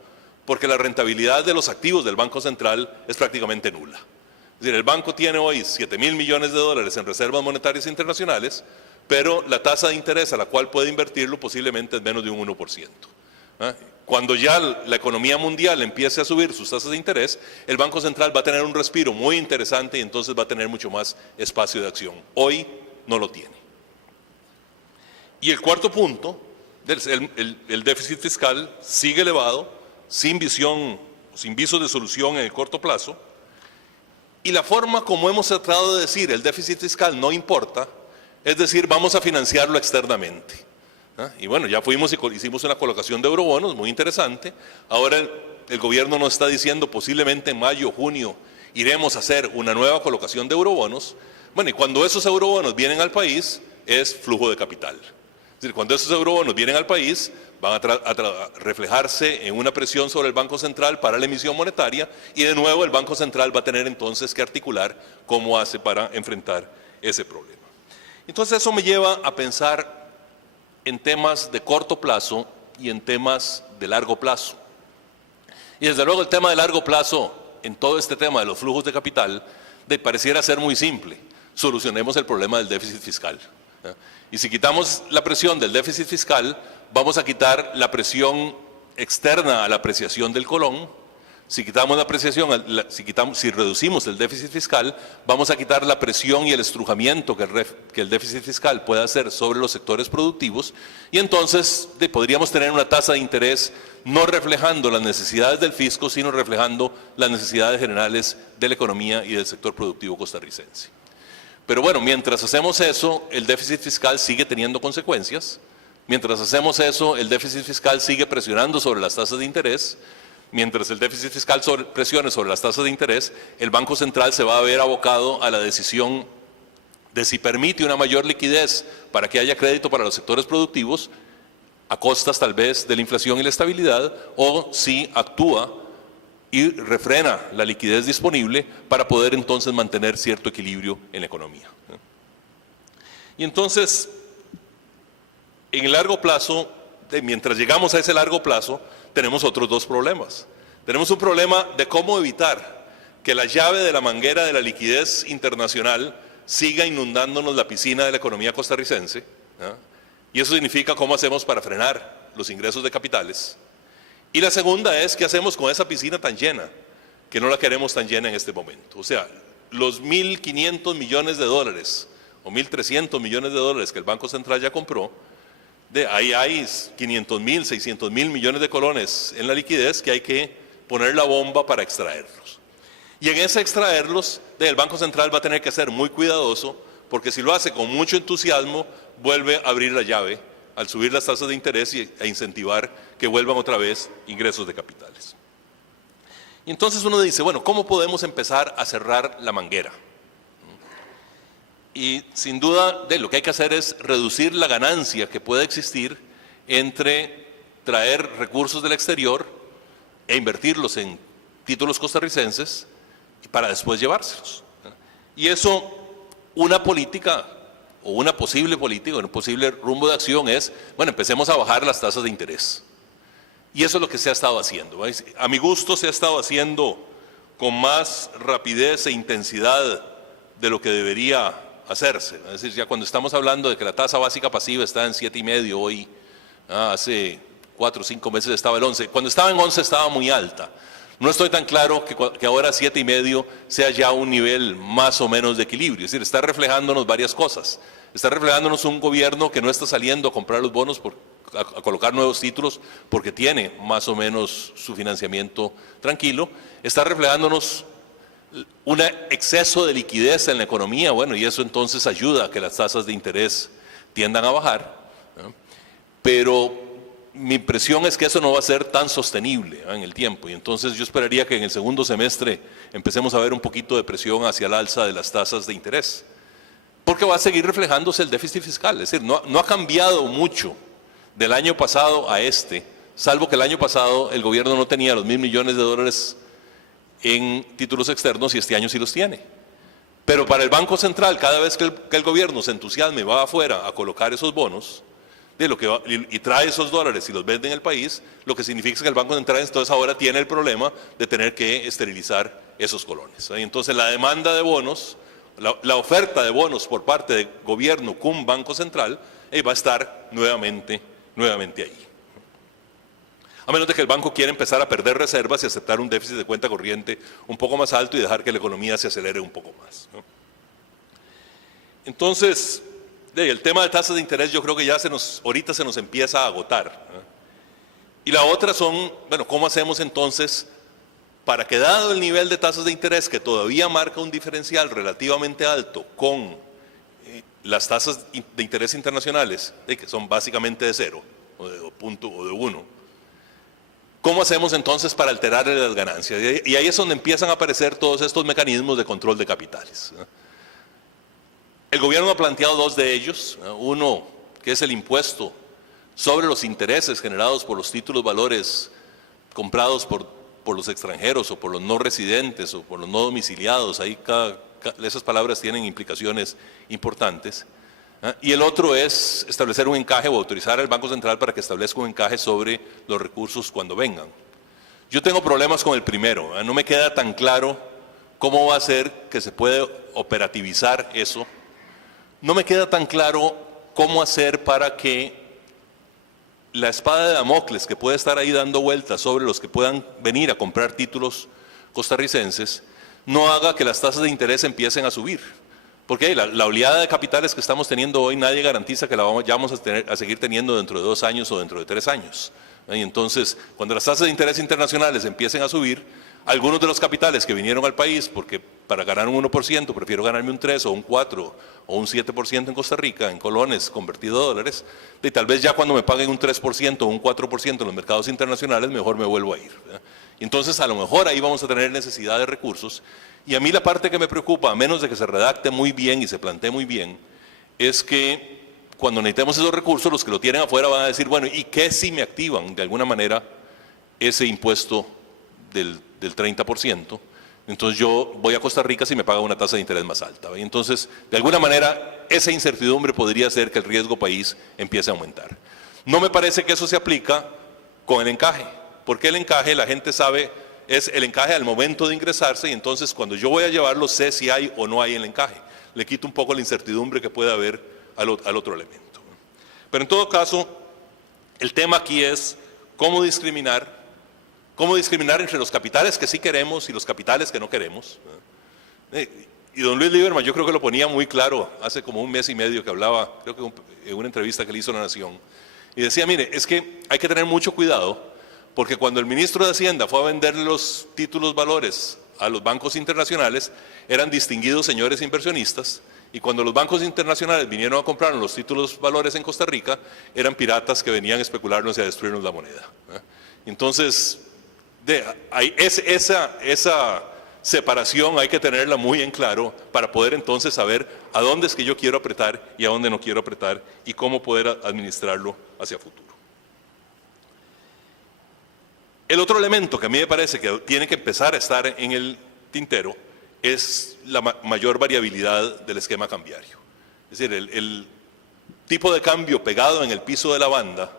porque la rentabilidad de los activos del Banco Central es prácticamente nula. Es decir, el banco tiene hoy $7,000 millones en reservas monetarias internacionales, pero la tasa de interés a la cual puede invertirlo posiblemente es menos de un 1%. Cuando ya la economía mundial empiece a subir sus tasas de interés, el Banco Central va a tener un respiro muy interesante y entonces va a tener mucho más espacio de acción. Hoy no lo tiene. Y el cuarto punto, el déficit fiscal sigue elevado, sin visos de solución en el corto plazo. Y la forma como hemos tratado de decir el déficit fiscal no importa, es decir, vamos a financiarlo externamente. Y bueno, ya fuimos y hicimos una colocación de eurobonos muy interesante. Ahora el gobierno nos está diciendo posiblemente en mayo o junio iremos a hacer una nueva colocación de eurobonos. Bueno, y cuando esos eurobonos vienen al país es flujo de capital. Es decir, cuando esos eurobonos vienen al país van a reflejarse en una presión sobre el Banco Central para la emisión monetaria y de nuevo el Banco Central va a tener entonces que articular cómo hace para enfrentar ese problema. Entonces eso me lleva a pensar en temas de corto plazo y en temas de largo plazo. Y desde luego el tema de largo plazo, en todo este tema de los flujos de capital, pareciera ser muy simple. Solucionemos el problema del déficit fiscal. Y si quitamos la presión del déficit fiscal, vamos a quitar la presión externa a la apreciación del colón. Si quitamos la apreciación, si reducimos el déficit fiscal, vamos a quitar la presión y el estrujamiento que el déficit fiscal puede hacer sobre los sectores productivos, y entonces podríamos tener una tasa de interés no reflejando las necesidades del fisco, sino reflejando las necesidades generales de la economía y del sector productivo costarricense. Pero bueno, mientras hacemos eso, el déficit fiscal sigue teniendo consecuencias. Mientras hacemos eso, el déficit fiscal sigue presionando sobre las tasas de interés. Mientras el déficit fiscal presione sobre las tasas de interés, el Banco Central se va a ver abocado a la decisión de si permite una mayor liquidez para que haya crédito para los sectores productivos, a costas tal vez de la inflación y la estabilidad, o si actúa y refrena la liquidez disponible para poder entonces mantener cierto equilibrio en la economía. Y entonces, en el largo plazo, mientras llegamos a ese largo plazo, tenemos otros dos problemas. Tenemos un problema de cómo evitar que la llave de la manguera de la liquidez internacional siga inundándonos la piscina de la economía costarricense, ¿no? Y eso significa cómo hacemos para frenar los ingresos de capitales. Y la segunda es qué hacemos con esa piscina tan llena, que no la queremos tan llena en este momento. O sea, los 1.500 millones de dólares o 1.300 millones de dólares que el Banco Central ya compró, ahí hay 500.000, 600.000 millones de colones en la liquidez que hay que poner la bomba para extraerlos. Y en ese extraerlos, el Banco Central va a tener que ser muy cuidadoso, porque si lo hace con mucho entusiasmo, vuelve a abrir la llave al subir las tasas de interés e incentivar que vuelvan otra vez ingresos de capitales. Y entonces uno dice, bueno, ¿cómo podemos empezar a cerrar la manguera? Y sin duda lo que hay que hacer es reducir la ganancia que puede existir entre traer recursos del exterior e invertirlos en títulos costarricenses para después llevárselos. Y eso, una política o una posible política, un posible rumbo de acción es, bueno, empecemos a bajar las tasas de interés. Y eso es lo que se ha estado haciendo. A mi gusto se ha estado haciendo con más rapidez e intensidad de lo que debería hacerse. Es decir, ya cuando estamos hablando de que la tasa básica pasiva está en 7,5 hoy, hace 4 o 5 meses estaba el 11. Cuando estaba en 11 estaba muy alta. No estoy tan claro que ahora 7,5 sea ya un nivel más o menos de equilibrio. Es decir, está reflejándonos varias cosas. Está reflejándonos un gobierno que no está saliendo a comprar los bonos, a colocar nuevos títulos, porque tiene más o menos su financiamiento tranquilo. Está reflejándonos un exceso de liquidez en la economía, bueno, y eso entonces ayuda a que las tasas de interés tiendan a bajar, ¿no? Pero mi impresión es que eso no va a ser tan sostenible, ¿no?, en el tiempo, y entonces yo esperaría que en el segundo semestre empecemos a ver un poquito de presión hacia el alza de las tasas de interés, porque va a seguir reflejándose el déficit fiscal. Es decir, no ha cambiado mucho del año pasado a este, salvo que el año pasado el gobierno no tenía los 1.000 millones de dólares en títulos externos y este año sí los tiene. Pero para el Banco Central, cada vez que el gobierno se entusiasme y va afuera a colocar esos bonos y trae esos dólares y los vende en el país, lo que significa que el Banco Central entonces ahora tiene el problema de tener que esterilizar esos colones. Entonces la demanda de bonos, la oferta de bonos por parte del gobierno con Banco Central va a estar nuevamente ahí. A menos de que el banco quiera empezar a perder reservas y aceptar un déficit de cuenta corriente un poco más alto y dejar que la economía se acelere un poco más, ¿no? Entonces, el tema de tasas de interés yo creo que ya ahorita se nos empieza a agotar, ¿no? Y la otra son, bueno, ¿cómo hacemos entonces para que, dado el nivel de tasas de interés que todavía marca un diferencial relativamente alto con las tasas de interés internacionales, que son básicamente de 0 o de 1, ¿cómo hacemos entonces para alterar las ganancias? Y ahí es donde empiezan a aparecer todos estos mecanismos de control de capitales, ¿no? El gobierno ha planteado 2 de ellos, ¿no? Uno, que es el impuesto sobre los intereses generados por los títulos valores comprados por los extranjeros o por los no residentes o por los no domiciliados. Ahí esas palabras tienen implicaciones importantes. Y el otro es establecer un encaje o autorizar al Banco Central para que establezca un encaje sobre los recursos cuando vengan. Yo tengo problemas con el primero, no me queda tan claro cómo va a ser que se puede operativizar eso. No me queda tan claro cómo hacer para que la espada de Damocles que puede estar ahí dando vueltas sobre los que puedan venir a comprar títulos costarricenses no haga que las tasas de interés empiecen a subir. Porque la oleada de capitales que estamos teniendo hoy nadie garantiza que la vamos a seguir teniendo dentro de 2 años o dentro de 3 años. Y entonces, cuando las tasas de interés internacionales empiecen a subir, algunos de los capitales que vinieron al país, porque para ganar un 1% prefiero ganarme un 3 o un 4 o un 7% en Costa Rica, en colones convertido a dólares, y tal vez ya cuando me paguen un 3% o un 4% en los mercados internacionales, mejor me vuelvo a ir. Y entonces a lo mejor ahí vamos a tener necesidad de recursos. Y a mí la parte que me preocupa, a menos de que se redacte muy bien y se plantee muy bien, es que cuando necesitemos esos recursos, los que lo tienen afuera van a decir, bueno, ¿y qué si me activan de alguna manera ese impuesto del 30%? Entonces yo voy a Costa Rica si me paga una tasa de interés más alta. Y entonces, de alguna manera, esa incertidumbre podría hacer que el riesgo país empiece a aumentar. No me parece que eso se aplica con el encaje, porque el encaje, la gente sabe, es el encaje al momento de ingresarse, y entonces cuando yo voy a llevarlo sé si hay o no hay el encaje. Le quito un poco la incertidumbre que puede haber al otro elemento. Pero en todo caso, el tema aquí es cómo discriminar entre los capitales que sí queremos y los capitales que no queremos. Y don Luis Lieberman, yo creo que lo ponía muy claro hace como 1 mes y medio que hablaba, creo que en una entrevista que le hizo a La Nación, y decía, mire, es que hay que tener mucho cuidado, porque cuando el ministro de Hacienda fue a vender los títulos valores a los bancos internacionales, eran distinguidos señores inversionistas, y cuando los bancos internacionales vinieron a comprar los títulos valores en Costa Rica, eran piratas que venían a especularnos y a destruirnos la moneda. Entonces, esa separación hay que tenerla muy en claro para poder entonces saber a dónde es que yo quiero apretar y a dónde no quiero apretar y cómo poder administrarlo hacia futuro. El otro elemento que a mí me parece que tiene que empezar a estar en el tintero es la mayor variabilidad del esquema cambiario. Es decir, el tipo de cambio pegado en el piso de la banda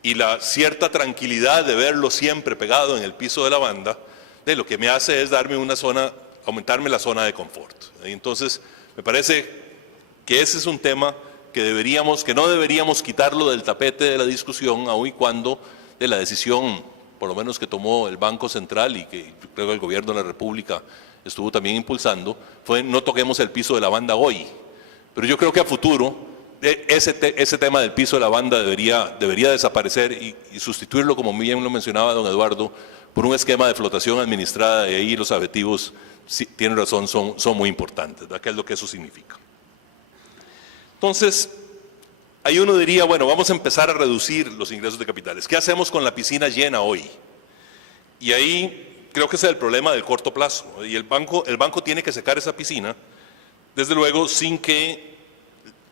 y la cierta tranquilidad de verlo siempre pegado en el piso de la banda, lo que me hace es darme una zona, aumentarme la zona de confort. Y entonces, me parece que ese es un tema que no deberíamos quitarlo del tapete de la discusión, aun y cuando de la decisión, por lo menos que tomó el Banco Central y que creo que el Gobierno de la República estuvo también impulsando, fue no toquemos el piso de la banda hoy. Pero yo creo que a futuro ese tema del piso de la banda debería desaparecer y sustituirlo, como bien lo mencionaba don Eduardo, por un esquema de flotación administrada, y ahí los objetivos, sí, tienen razón, son muy importantes, ¿verdad? ¿Qué es lo que eso significa? Entonces, ahí uno diría, bueno, vamos a empezar a reducir los ingresos de capitales. ¿Qué hacemos con la piscina llena hoy? Y ahí creo que ese es el problema del corto plazo. Y el banco tiene que secar esa piscina, desde luego, sin que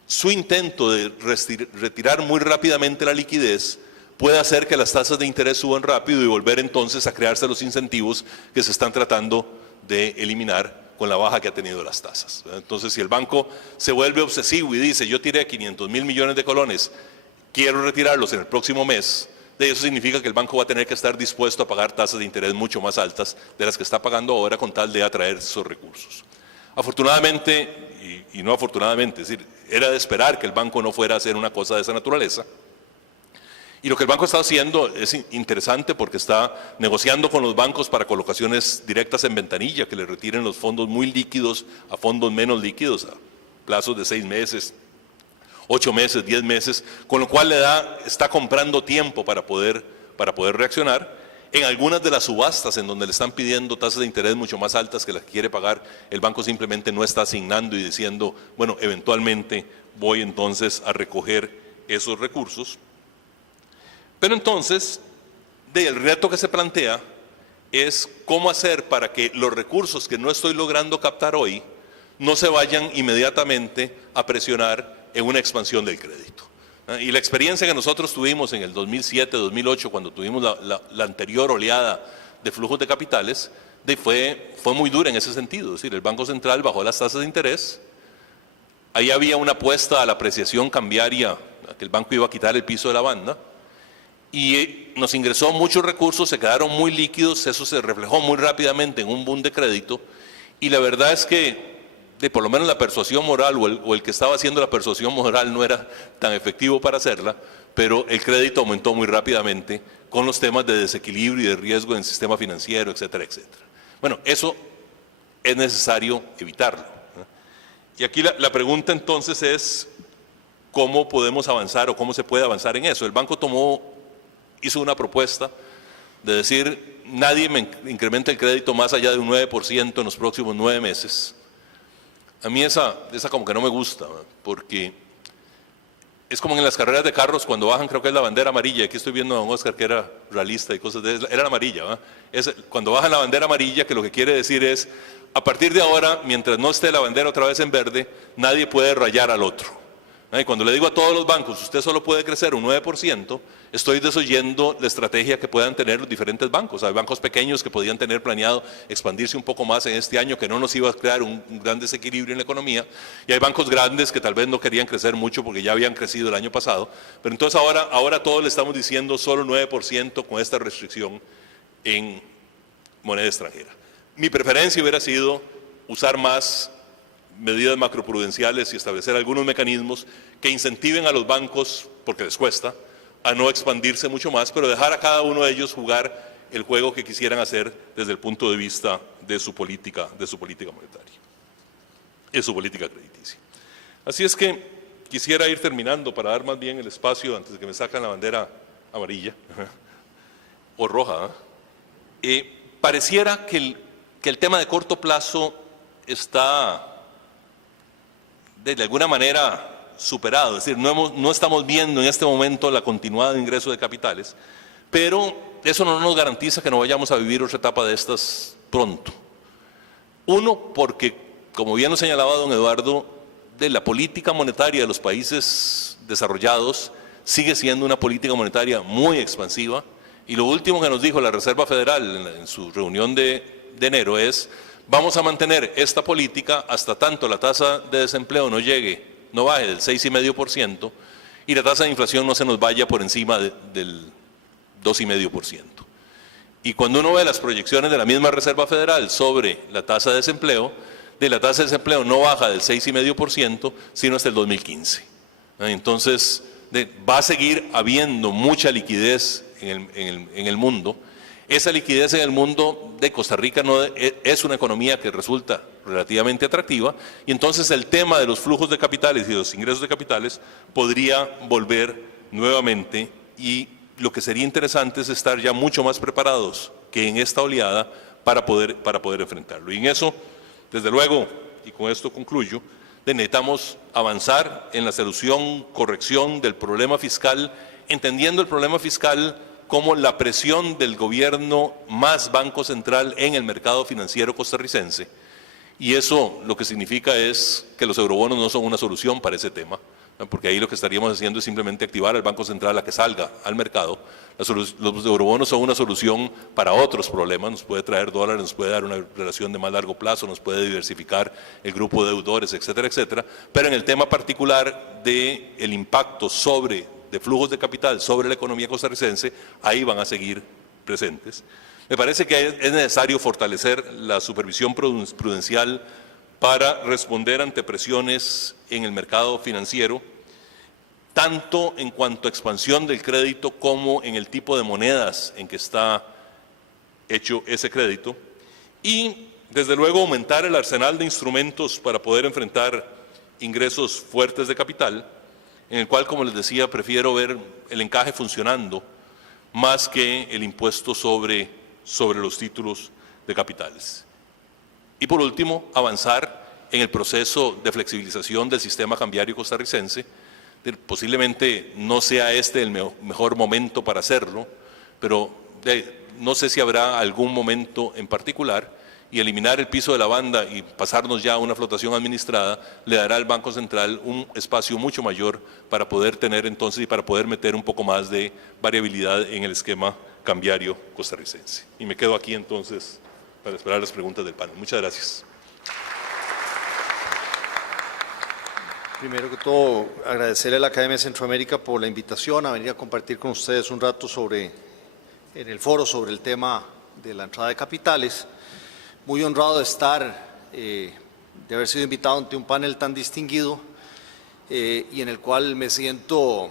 su intento de retirar muy rápidamente la liquidez puede hacer que las tasas de interés suban rápido y volver entonces a crearse los incentivos que se están tratando de eliminar con la baja que ha tenido las tasas. Entonces, si el banco se vuelve obsesivo y dice, yo tiré 500.000 millones de colones, quiero retirarlos en el próximo mes, eso significa que el banco va a tener que estar dispuesto a pagar tasas de interés mucho más altas de las que está pagando ahora con tal de atraer esos recursos. Afortunadamente, y no afortunadamente, es decir, era de esperar que el banco no fuera a hacer una cosa de esa naturaleza. Y lo que el banco está haciendo es interesante porque está negociando con los bancos para colocaciones directas en ventanilla, que le retiren los fondos muy líquidos a fondos menos líquidos, a plazos de 6 meses, 8 meses, 10 meses, con lo cual está comprando tiempo para poder reaccionar. En algunas de las subastas en donde le están pidiendo tasas de interés mucho más altas que las que quiere pagar, el banco simplemente no está asignando y diciendo, bueno, eventualmente voy entonces a recoger esos recursos. Pero entonces, el reto que se plantea es cómo hacer para que los recursos que no estoy logrando captar hoy no se vayan inmediatamente a presionar en una expansión del crédito. Y la experiencia que nosotros tuvimos en el 2007, 2008, cuando tuvimos la anterior oleada de flujos de capitales, fue muy dura en ese sentido. Es decir, el Banco Central bajó las tasas de interés, ahí había una apuesta a la apreciación cambiaria, que el banco iba a quitar el piso de la banda, y nos ingresó muchos recursos, se quedaron muy líquidos, eso se reflejó muy rápidamente en un boom de crédito, y la verdad es que por lo menos la persuasión moral o el que estaba haciendo la persuasión moral no era tan efectivo para hacerla, pero el crédito aumentó muy rápidamente con los temas de desequilibrio y de riesgo en el sistema financiero, etcétera, etcétera. Bueno, eso es necesario evitarlo, ¿no? Y aquí la pregunta entonces es, ¿cómo podemos avanzar o cómo se puede avanzar en eso? El banco hizo una propuesta de decir, nadie me incrementa el crédito más allá de un 9% en los próximos 9 meses. A mí esa como que no me gusta, ¿no? Porque es como en las carreras de carros cuando bajan, creo que es la bandera amarilla. Aquí estoy viendo a don Oscar que era realista y cosas de eso. Era la amarilla, ¿no? Cuando bajan la bandera amarilla, que lo que quiere decir es, a partir de ahora, mientras no esté la bandera otra vez en verde, nadie puede rayar al otro. Y cuando le digo a todos los bancos, usted solo puede crecer un 9%, estoy desoyendo la estrategia que puedan tener los diferentes bancos. Hay bancos pequeños que podían tener planeado expandirse un poco más en este año, que no nos iba a crear un gran desequilibrio en la economía, y hay bancos grandes que tal vez no querían crecer mucho porque ya habían crecido el año pasado, pero entonces ahora todos le estamos diciendo solo 9% con esta restricción en moneda extranjera. Mi preferencia hubiera sido usar más medidas macroprudenciales y establecer algunos mecanismos que incentiven a los bancos, porque les cuesta, a no expandirse mucho más, pero dejar a cada uno de ellos jugar el juego que quisieran hacer desde el punto de vista de su política monetaria y su política crediticia. Así es que quisiera ir terminando para dar más bien el espacio antes de que me saquen la bandera amarilla o roja. Pareciera que el tema de corto plazo está de alguna manera superado, es decir, no estamos viendo en este momento la continuada de ingreso de capitales, pero eso no nos garantiza que no vayamos a vivir otra etapa de estas pronto. Uno, porque, como bien lo señalaba don Eduardo, de la política monetaria de los países desarrollados sigue siendo una política monetaria muy expansiva, y lo último que nos dijo la Reserva Federal en su reunión de enero es: vamos a mantener esta política hasta tanto la tasa de desempleo no baje del 6,5% y la tasa de inflación no se nos vaya por encima del 2,5%. Y cuando uno ve las proyecciones de la misma Reserva Federal sobre la tasa de desempleo no baja del 6,5% sino hasta el 2015. Entonces, va a seguir habiendo mucha liquidez en el mundo. Esa liquidez en el mundo de Costa Rica es una economía que resulta relativamente atractiva, y entonces el tema de los flujos de capitales y de los ingresos de capitales podría volver nuevamente, y lo que sería interesante es estar ya mucho más preparados que en esta oleada para poder enfrentarlo. Y en eso, desde luego, y con esto concluyo, necesitamos avanzar en la solución, corrección del problema fiscal, entendiendo el problema fiscal como la presión del gobierno más Banco Central en el mercado financiero costarricense. Y eso lo que significa es que los eurobonos no son una solución para ese tema, ¿no? Porque ahí lo que estaríamos haciendo es simplemente activar al Banco Central a que salga al mercado. Los eurobonos son una solución para otros problemas, nos puede traer dólares, nos puede dar una relación de más largo plazo, nos puede diversificar el grupo de deudores, etcétera, etcétera. Pero en el tema particular del impacto de flujos de capital sobre la economía costarricense, ahí van a seguir presentes. Me parece que es necesario fortalecer la supervisión prudencial para responder ante presiones en el mercado financiero, tanto en cuanto a expansión del crédito como en el tipo de monedas en que está hecho ese crédito, y desde luego aumentar el arsenal de instrumentos para poder enfrentar ingresos fuertes de capital, en el cual, como les decía, prefiero ver el encaje funcionando más que el impuesto sobre los títulos de capitales. Y por último, avanzar en el proceso de flexibilización del sistema cambiario costarricense. Posiblemente no sea este el mejor momento para hacerlo, pero no sé si habrá algún momento en particular, y eliminar el piso de la banda y pasarnos ya a una flotación administrada le dará al Banco Central un espacio mucho mayor para poder tener entonces y para poder meter un poco más de variabilidad en el esquema cambiario costarricense. Y me quedo aquí entonces para esperar las preguntas del panel. Muchas gracias. Primero que todo, agradecerle a la Academia de Centroamérica por la invitación a venir a compartir con ustedes un rato en el foro sobre el tema de la entrada de capitales. Muy honrado de estar, de haber sido invitado ante un panel tan distinguido y en el cual me siento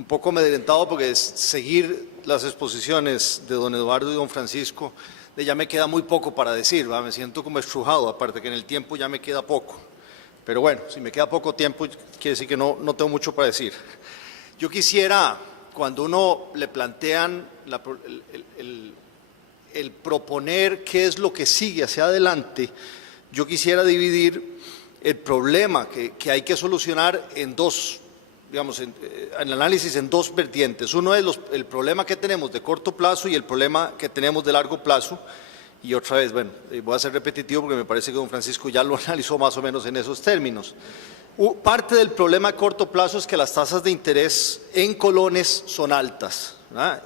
un poco amedrentado porque seguir las exposiciones de don Eduardo y don Francisco, ya me queda muy poco para decir, ¿va? Me siento como estrujado, aparte que en el tiempo ya me queda poco. Pero bueno, si me queda poco tiempo, quiere decir que no tengo mucho para decir. Yo quisiera, cuando uno le plantean el proponer qué es lo que sigue hacia adelante, yo quisiera dividir el problema que hay que solucionar en dos, digamos, en el análisis en dos vertientes. Uno es el problema que tenemos de corto plazo y el problema que tenemos de largo plazo. Y otra vez, bueno, voy a ser repetitivo porque me parece que don Francisco ya lo analizó más o menos en esos términos. Parte del problema a corto plazo es que las tasas de interés en colones son altas, ¿verdad?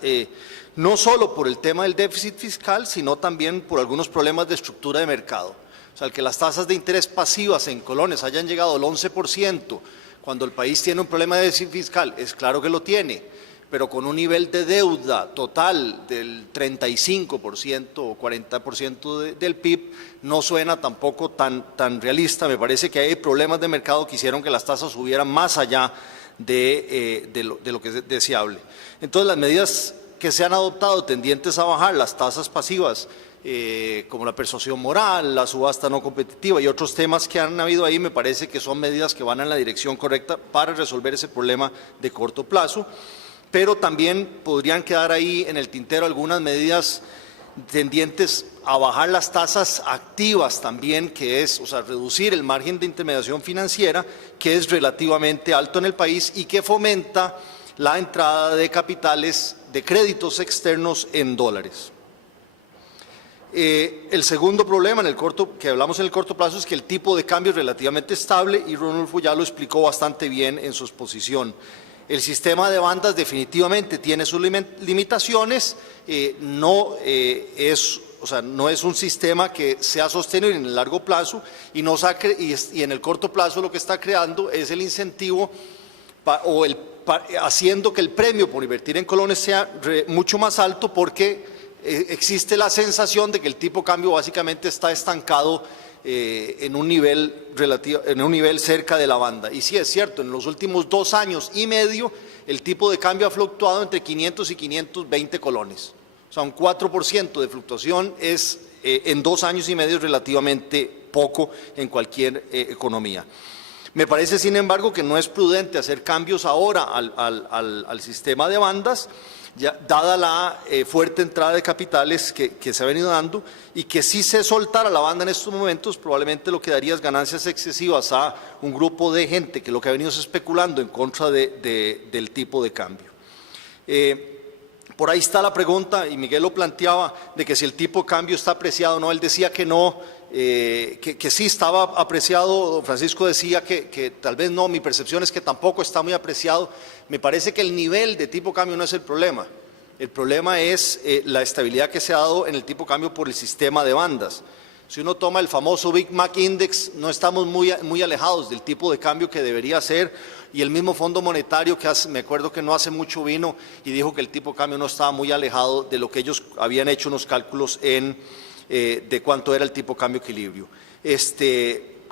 No solo por el tema del déficit fiscal, sino también por algunos problemas de estructura de mercado. O sea, el que las tasas de interés pasivas en colones hayan llegado al 11% cuando el país tiene un problema de déficit fiscal, es claro que lo tiene, pero con un nivel de deuda total del 35% o 40% del PIB, no suena tampoco tan realista. Me parece que hay problemas de mercado que hicieron que las tasas subieran más allá de lo que es deseable. Entonces, las medidas que se han adoptado tendientes a bajar las tasas pasivas, como la persuasión moral, la subasta no competitiva y otros temas que han habido ahí, me parece que son medidas que van en la dirección correcta para resolver ese problema de corto plazo, pero también podrían quedar ahí en el tintero algunas medidas tendientes a bajar las tasas activas también, que es, o sea, reducir el margen de intermediación financiera, que es relativamente alto en el país y que fomenta la entrada de capitales, de créditos externos en dólares. El segundo problema que hablamos en el corto plazo es que el tipo de cambio es relativamente estable y Rodolfo ya lo explicó bastante bien en su exposición. El sistema de bandas definitivamente tiene sus limitaciones, no es un sistema que sea sostenible en el largo plazo y en el corto plazo lo que está creando es el incentivo haciendo que el premio por invertir en colones sea mucho más alto porque existe la sensación de que el tipo de cambio básicamente está estancado en un nivel cerca de la banda. Y sí es cierto, en los últimos 2 años y medio el tipo de cambio ha fluctuado entre 500 y 520 colones. O sea, un 4% de fluctuación es en 2 años y medio relativamente poco en cualquier economía. Me parece, sin embargo, que no es prudente hacer cambios ahora al sistema de bandas, dada la fuerte entrada de capitales que se ha venido dando y que si se soltara la banda en estos momentos probablemente lo que daría es ganancias excesivas a un grupo de gente que lo que ha venido es especulando en contra del tipo de cambio. Por ahí está la pregunta, y Miguel lo planteaba, de que si el tipo de cambio está apreciado o no. Él decía que no, que sí estaba apreciado. Don Francisco decía que tal vez no. Mi percepción es que tampoco está muy apreciado. Me parece que el nivel de tipo de cambio no es el problema. El problema es la estabilidad que se ha dado en el tipo de cambio por el sistema de bandas. Si uno toma el famoso Big Mac Index, no estamos muy alejados del tipo de cambio que debería ser, y el mismo Fondo Monetario, me acuerdo que no hace mucho vino y dijo que el tipo de cambio no estaba muy alejado de lo que ellos habían hecho unos cálculos de cuánto era el tipo de cambio equilibrio.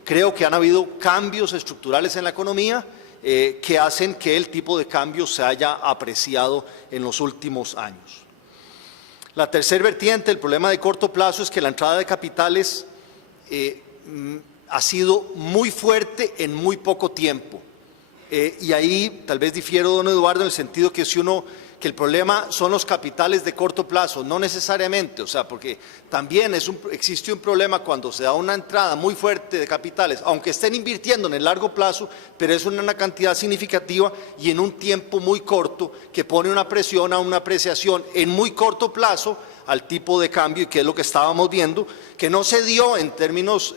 Creo que han habido cambios estructurales en la economía que hacen que el tipo de cambio se haya apreciado en los últimos años. La tercera vertiente, el problema de corto plazo, es que la entrada de capitales ha sido muy fuerte en muy poco tiempo. Y ahí tal vez difiero, don Eduardo, en el sentido que que el problema son los capitales de corto plazo, no necesariamente, o sea, porque también existe un problema cuando se da una entrada muy fuerte de capitales, aunque estén invirtiendo en el largo plazo, pero es una cantidad significativa y en un tiempo muy corto que pone una presión a una apreciación en muy corto plazo al tipo de cambio, y que es lo que estábamos viendo, que no se dio en términos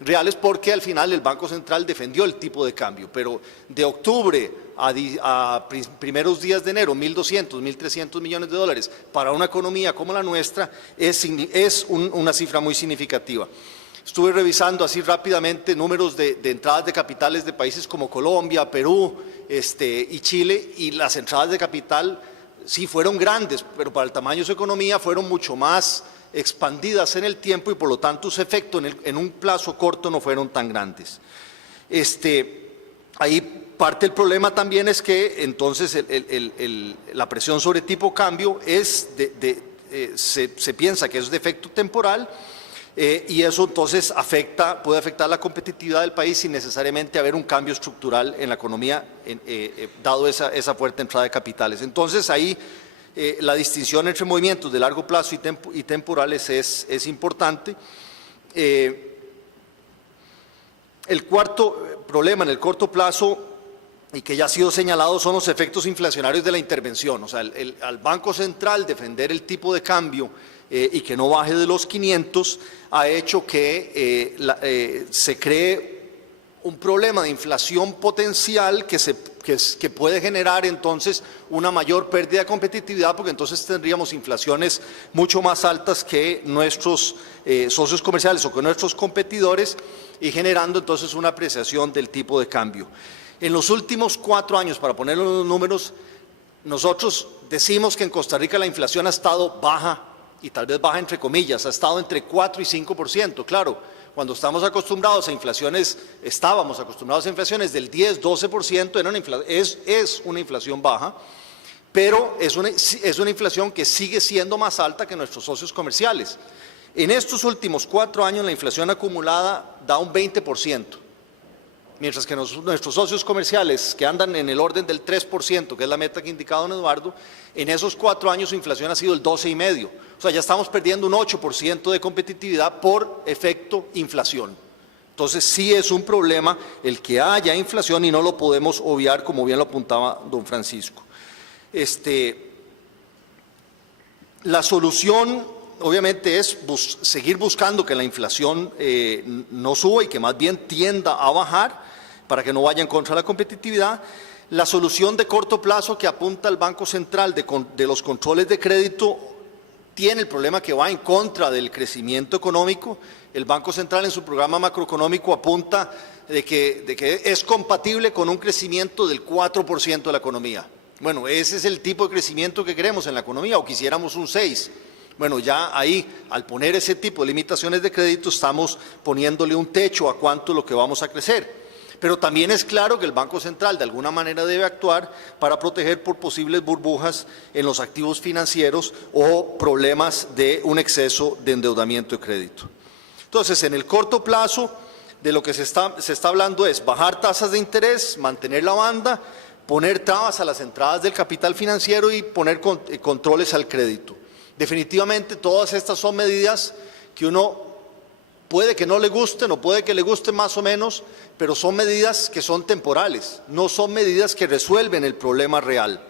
reales porque al final el Banco Central defendió el tipo de cambio, pero de octubre a primeros días de enero, 1.200, 1.300 millones de dólares para una economía como la nuestra es una cifra muy significativa. Estuve revisando así rápidamente números de entradas de capitales de países como Colombia, Perú y Chile, y las entradas de capital sí fueron grandes, pero para el tamaño de su economía fueron mucho más expandidas en el tiempo y por lo tanto su efecto en un plazo corto no fueron tan grandes. Ahí parte del problema también es que entonces la presión sobre tipo cambio es se piensa que es de efecto temporal, y eso entonces puede afectar la competitividad del país sin necesariamente haber un cambio estructural en la economía, dado esa fuerte entrada de capitales. Entonces ahí la distinción entre movimientos de largo plazo y temporales es importante. El cuarto problema en el corto plazo, y que ya ha sido señalado, son los efectos inflacionarios de la intervención. O sea, al Banco Central defender el tipo de cambio y que no baje de los 500 ha hecho que se cree un problema de inflación potencial que puede generar entonces una mayor pérdida de competitividad, porque entonces tendríamos inflaciones mucho más altas que nuestros socios comerciales o que nuestros competidores, y generando entonces una apreciación del tipo de cambio. En los últimos 4 años, para ponerlo en los números, nosotros decimos que en Costa Rica la inflación ha estado baja, y tal vez baja entre comillas, ha estado entre 4 y 5%. Claro, cuando estábamos acostumbrados a inflaciones del 10, 12%, es una inflación baja, pero es una inflación que sigue siendo más alta que nuestros socios comerciales. En estos últimos 4 años la inflación acumulada da un 20%. Mientras que nuestros socios comerciales, que andan en el orden del 3%, que es la meta que ha indicado don Eduardo, en esos 4 años su inflación ha sido el 12,5%. O sea, ya estamos perdiendo un 8% de competitividad por efecto inflación. Entonces, sí es un problema el que haya inflación y no lo podemos obviar, como bien lo apuntaba don Francisco. La solución, obviamente, es seguir buscando que la inflación no suba y que más bien tienda a bajar, para que no vaya en contra de la competitividad. La solución de corto plazo que apunta el Banco Central de los controles de crédito tiene el problema que va en contra del crecimiento económico. El Banco Central en su programa macroeconómico apunta de que es compatible con un crecimiento del 4% de la economía. Bueno, ese es el tipo de crecimiento que queremos en la economía, o quisiéramos un 6%. Bueno, ya ahí, al poner ese tipo de limitaciones de crédito, estamos poniéndole un techo a cuánto es lo que vamos a crecer. Pero también es claro que el Banco Central de alguna manera debe actuar para proteger por posibles burbujas en los activos financieros o problemas de un exceso de endeudamiento de crédito. Entonces, en el corto plazo, de lo que se está hablando es bajar tasas de interés, mantener la banda, poner trabas a las entradas del capital financiero y poner controles al crédito. Definitivamente todas estas son medidas que uno puede que no le gusten o puede que le gusten más o menos, pero son medidas que son temporales, no son medidas que resuelven el problema real.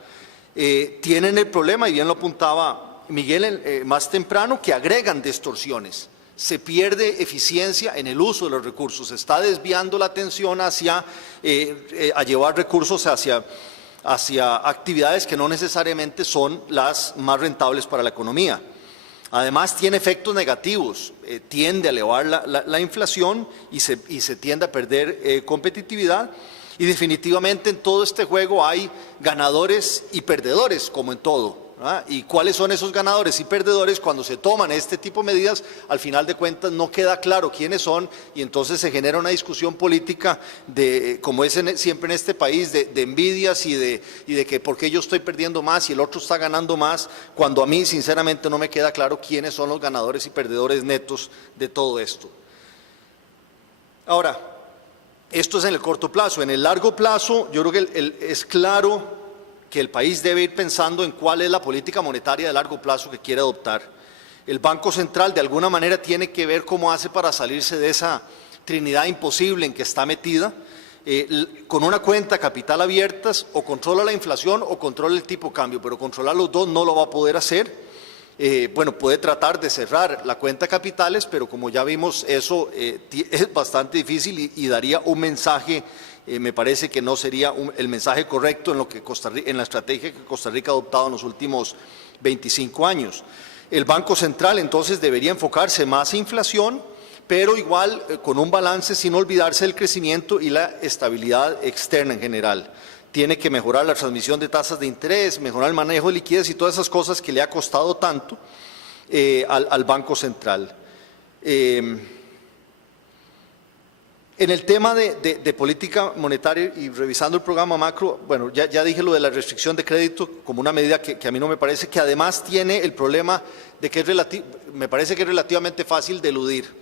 Tienen el problema, y bien lo apuntaba Miguel más temprano, que agregan distorsiones. Se pierde eficiencia en el uso de los recursos, se está desviando la atención a llevar recursos hacia actividades que no necesariamente son las más rentables para la economía. Además, tiene efectos negativos, tiende a elevar la inflación y se tiende a perder competitividad. Y definitivamente en todo este juego hay ganadores y perdedores, como en todo. ¿Y cuáles son esos ganadores y perdedores? Cuando se toman este tipo de medidas, al final de cuentas no queda claro quiénes son, y entonces se genera una discusión política como es siempre en este país, de envidias y de que por qué yo estoy perdiendo más y el otro está ganando más, cuando a mí sinceramente no me queda claro quiénes son los ganadores y perdedores netos de todo esto. Ahora, esto es en el corto plazo. En el largo plazo, yo creo que es claro que el país debe ir pensando en cuál es la política monetaria de largo plazo que quiere adoptar. El Banco Central de alguna manera tiene que ver cómo hace para salirse de esa trinidad imposible en que está metida, con una cuenta capital abiertas, o controla la inflación o controla el tipo de cambio, pero controlar los dos no lo va a poder hacer. Bueno, puede tratar de cerrar la cuenta capitales, pero como ya vimos, eso es bastante difícil y daría un mensaje. Me parece que no sería el mensaje correcto en la estrategia que Costa Rica ha adoptado en los últimos 25 años. El Banco Central entonces debería enfocarse más en inflación, pero igual con un balance sin olvidarse del crecimiento y la estabilidad externa en general. Tiene que mejorar la transmisión de tasas de interés, mejorar el manejo de liquidez y todas esas cosas que le ha costado tanto al Banco Central. En el tema de política monetaria y revisando el programa macro, bueno, ya dije lo de la restricción de crédito como una medida que a mí no me parece, que además tiene el problema de que me parece que es relativamente fácil de eludir.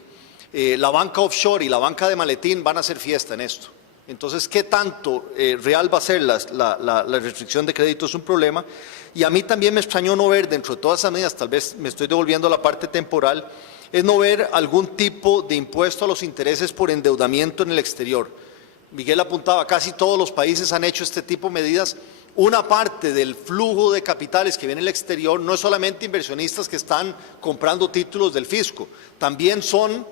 La banca offshore y la banca de maletín van a hacer fiesta en esto. Entonces, ¿qué tanto real va a ser la restricción de crédito? Es un problema. Y a mí también me extrañó no ver dentro de todas esas medidas, tal vez me estoy devolviendo a la parte temporal, es no ver algún tipo de impuesto a los intereses por endeudamiento en el exterior. Miguel apuntaba, casi todos los países han hecho este tipo de medidas. Una parte del flujo de capitales que viene del exterior no es solamente inversionistas que están comprando títulos del fisco, también son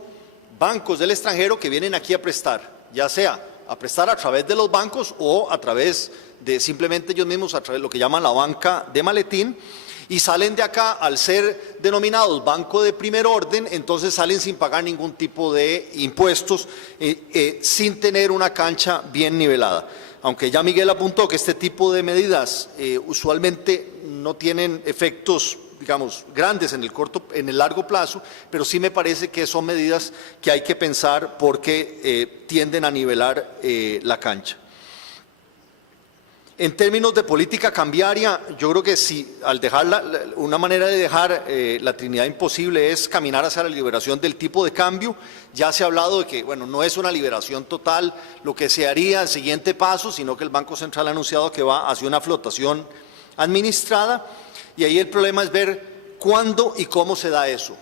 bancos del extranjero que vienen aquí a prestar, ya sea a prestar a través de los bancos o a través de simplemente ellos mismos, a través de lo que llaman la banca de maletín, y salen de acá al ser denominados banco de primer orden, entonces salen sin pagar ningún tipo de impuestos, sin tener una cancha bien nivelada. Aunque ya Miguel apuntó que este tipo de medidas usualmente no tienen efectos, digamos, grandes en el largo plazo, pero sí me parece que son medidas que hay que pensar porque tienden a nivelar la cancha. En términos de política cambiaria, yo creo que si al dejar una manera de dejar la Trinidad imposible es caminar hacia la liberación del tipo de cambio. Ya se ha hablado de que, bueno, no es una liberación total lo que se haría el siguiente paso, sino que el Banco Central ha anunciado que va hacia una flotación administrada, y ahí el problema es ver cuándo y cómo se da eso.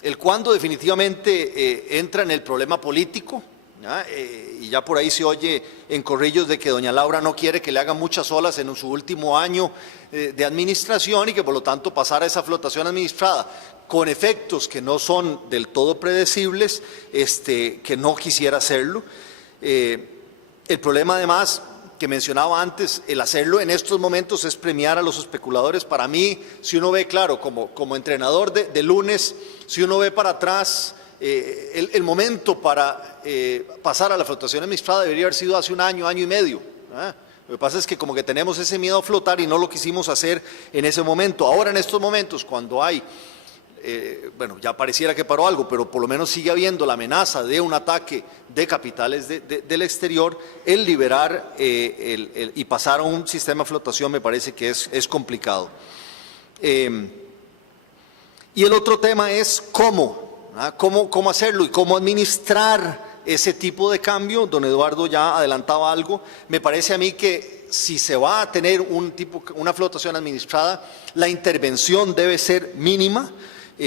El cuándo definitivamente entra en el problema político, y ya por ahí se oye en corrillos de que doña Laura no quiere que le hagan muchas olas en su último año de administración y que por lo tanto pasar a esa flotación administrada con efectos que no son del todo predecibles, que no quisiera hacerlo. El problema además que mencionaba antes, el hacerlo en estos momentos es premiar a los especuladores. Para mí, si uno ve, claro, como entrenador de lunes, si uno ve para atrás, el momento para pasar a la flotación administrada debería haber sido hace un año, año y medio. Lo que pasa es que como que tenemos ese miedo a flotar y no lo quisimos hacer en ese momento. Ahora en estos momentos, cuando hay, bueno, ya pareciera que paró algo, pero por lo menos sigue habiendo la amenaza de un ataque de capitales del exterior, el liberar y pasar a un sistema de flotación me parece que es complicado. Y el otro tema es cómo hacerlo y cómo administrar ese tipo de cambio. Don Eduardo ya adelantaba algo. Me parece a mí que si se va a tener una flotación administrada, la intervención debe ser mínima,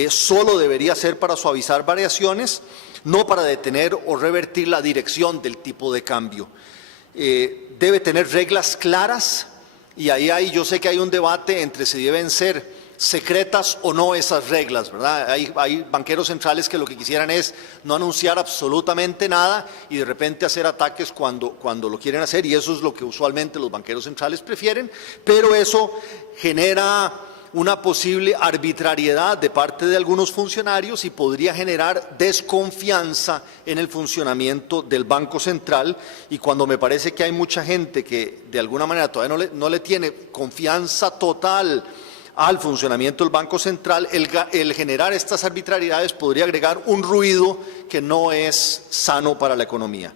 solo debería ser para suavizar variaciones, no para detener o revertir la dirección del tipo de cambio. Debe tener reglas claras, y ahí yo sé que hay un debate entre si deben ser secretas o no esas reglas, ¿verdad? Hay banqueros centrales que lo que quisieran es no anunciar absolutamente nada y de repente hacer ataques cuando lo quieren hacer, y eso es lo que usualmente los banqueros centrales prefieren, pero eso genera una posible arbitrariedad de parte de algunos funcionarios y podría generar desconfianza en el funcionamiento del Banco Central. Y cuando me parece que hay mucha gente que de alguna manera todavía no le tiene confianza total al funcionamiento del Banco Central, el generar estas arbitrariedades podría agregar un ruido que no es sano para la economía.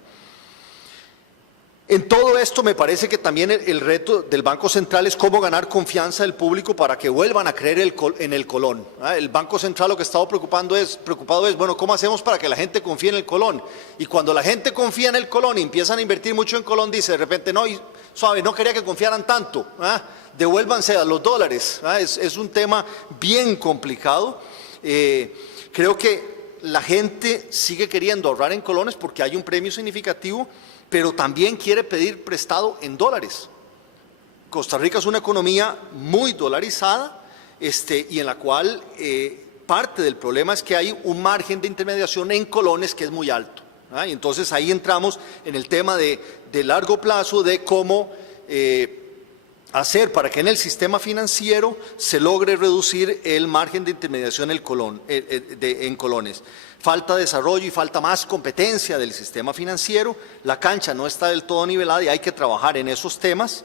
En todo esto me parece que también el reto del Banco Central es cómo ganar confianza del público para que vuelvan a creer en el colón. El Banco Central lo que estaba preocupado es, bueno, ¿cómo hacemos para que la gente confíe en el colón? Y cuando la gente confía en el colón y empiezan a invertir mucho en colón, dice de repente, no, suave, no quería que confiaran tanto, devuélvanse a los dólares. Es un tema bien complicado. Creo que la gente sigue queriendo ahorrar en colones porque hay un premio significativo, pero también quiere pedir prestado en dólares. Costa Rica es una economía muy dolarizada, y en la cual parte del problema es que hay un margen de intermediación en colones que es muy alto. Y entonces ahí entramos en el tema de largo plazo de cómo hacer para que en el sistema financiero se logre reducir el margen de intermediación en colones. Falta desarrollo y falta más competencia del sistema financiero, la cancha no está del todo nivelada y hay que trabajar en esos temas.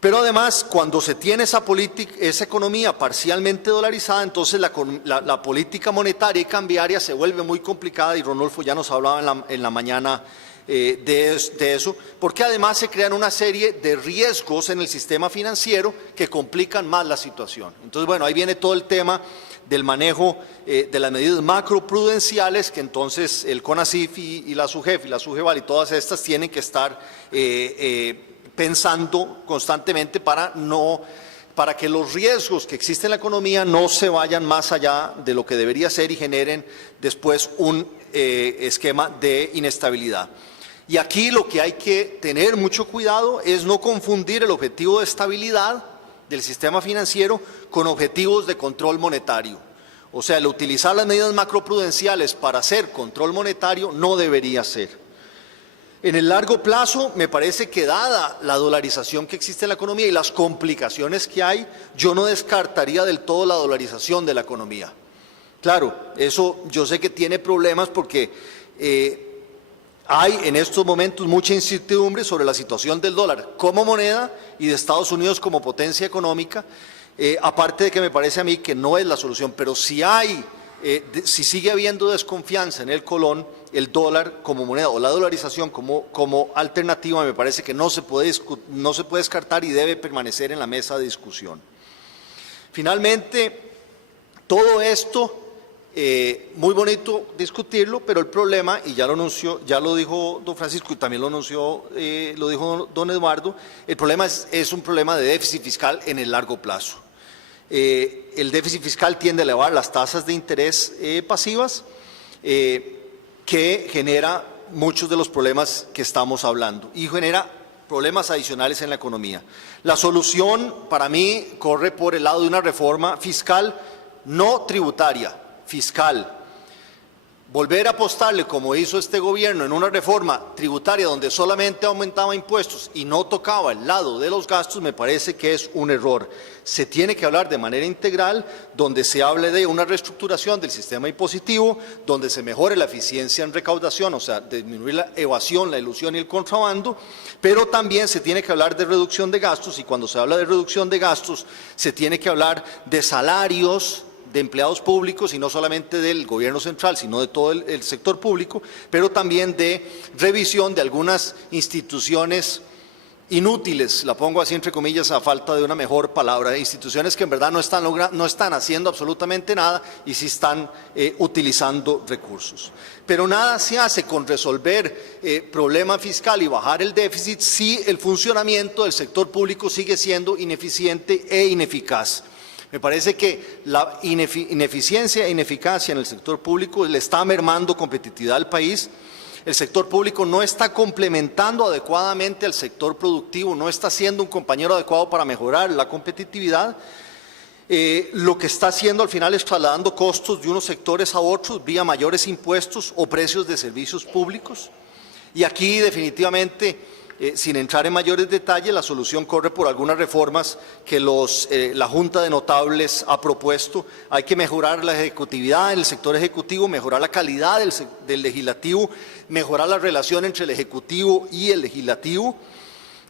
Pero además, cuando se tiene esa economía parcialmente dolarizada, entonces la política monetaria y cambiaria se vuelve muy complicada, y Ronolfo ya nos hablaba en la mañana de eso, porque además se crean una serie de riesgos en el sistema financiero que complican más la situación. Entonces, bueno, ahí viene todo el tema del manejo de las medidas macroprudenciales, que entonces el CONACYF y la SUGEF y la SUGEVAL y todas estas tienen que estar pensando constantemente para que los riesgos que existen en la economía no se vayan más allá de lo que debería ser y generen después un esquema de inestabilidad. Y aquí lo que hay que tener mucho cuidado es no confundir el objetivo de estabilidad del sistema financiero con objetivos de control monetario. O sea, el utilizar las medidas macroprudenciales para hacer control monetario no debería ser. En el largo plazo, me parece que dada la dolarización que existe en la economía y las complicaciones que hay, yo no descartaría del todo la dolarización de la economía. Claro, eso yo sé que tiene problemas porque hay en estos momentos mucha incertidumbre sobre la situación del dólar como moneda y de Estados Unidos como potencia económica, aparte de que me parece a mí que no es la solución, pero si sigue habiendo desconfianza en el colón, el dólar como moneda o la dolarización como alternativa, me parece que no se puede descartar y debe permanecer en la mesa de discusión. Finalmente, todo esto, muy bonito discutirlo, pero el problema, y ya lo dijo don Francisco y también lo dijo don Eduardo, el problema es un problema de déficit fiscal en el largo plazo. El déficit fiscal tiende a elevar las tasas de interés pasivas, que genera muchos de los problemas que estamos hablando y genera problemas adicionales en la economía. La solución para mí corre por el lado de una reforma fiscal, no tributaria, fiscal. Volver a apostarle, como hizo este gobierno, en una reforma tributaria donde solamente aumentaba impuestos y no tocaba el lado de los gastos, me parece que es un error. Se tiene que hablar de manera integral, donde se hable de una reestructuración del sistema impositivo, donde se mejore la eficiencia en recaudación, o sea, disminuir la evasión, la ilusión y el contrabando, pero también se tiene que hablar de reducción de gastos, y cuando se habla de reducción de gastos, se tiene que hablar de salarios de empleados públicos, y no solamente del gobierno central, sino de todo el sector público, pero también de revisión de algunas instituciones inútiles, la pongo así entre comillas a falta de una mejor palabra, instituciones que en verdad no están haciendo absolutamente nada y sí están utilizando recursos. Pero nada se hace con resolver problema fiscal y bajar el déficit si el funcionamiento del sector público sigue siendo ineficiente e ineficaz. Me parece que la ineficiencia e ineficacia en el sector público le está mermando competitividad al país. El sector público no está complementando adecuadamente al sector productivo, no está siendo un compañero adecuado para mejorar la competitividad. Lo que está haciendo al final es trasladando costos de unos sectores a otros vía mayores impuestos o precios de servicios públicos. Y aquí definitivamente, sin entrar en mayores detalles, la solución corre por algunas reformas que la Junta de Notables ha propuesto. Hay que mejorar la ejecutividad en el sector ejecutivo, mejorar la calidad del legislativo, mejorar la relación entre el ejecutivo y el legislativo.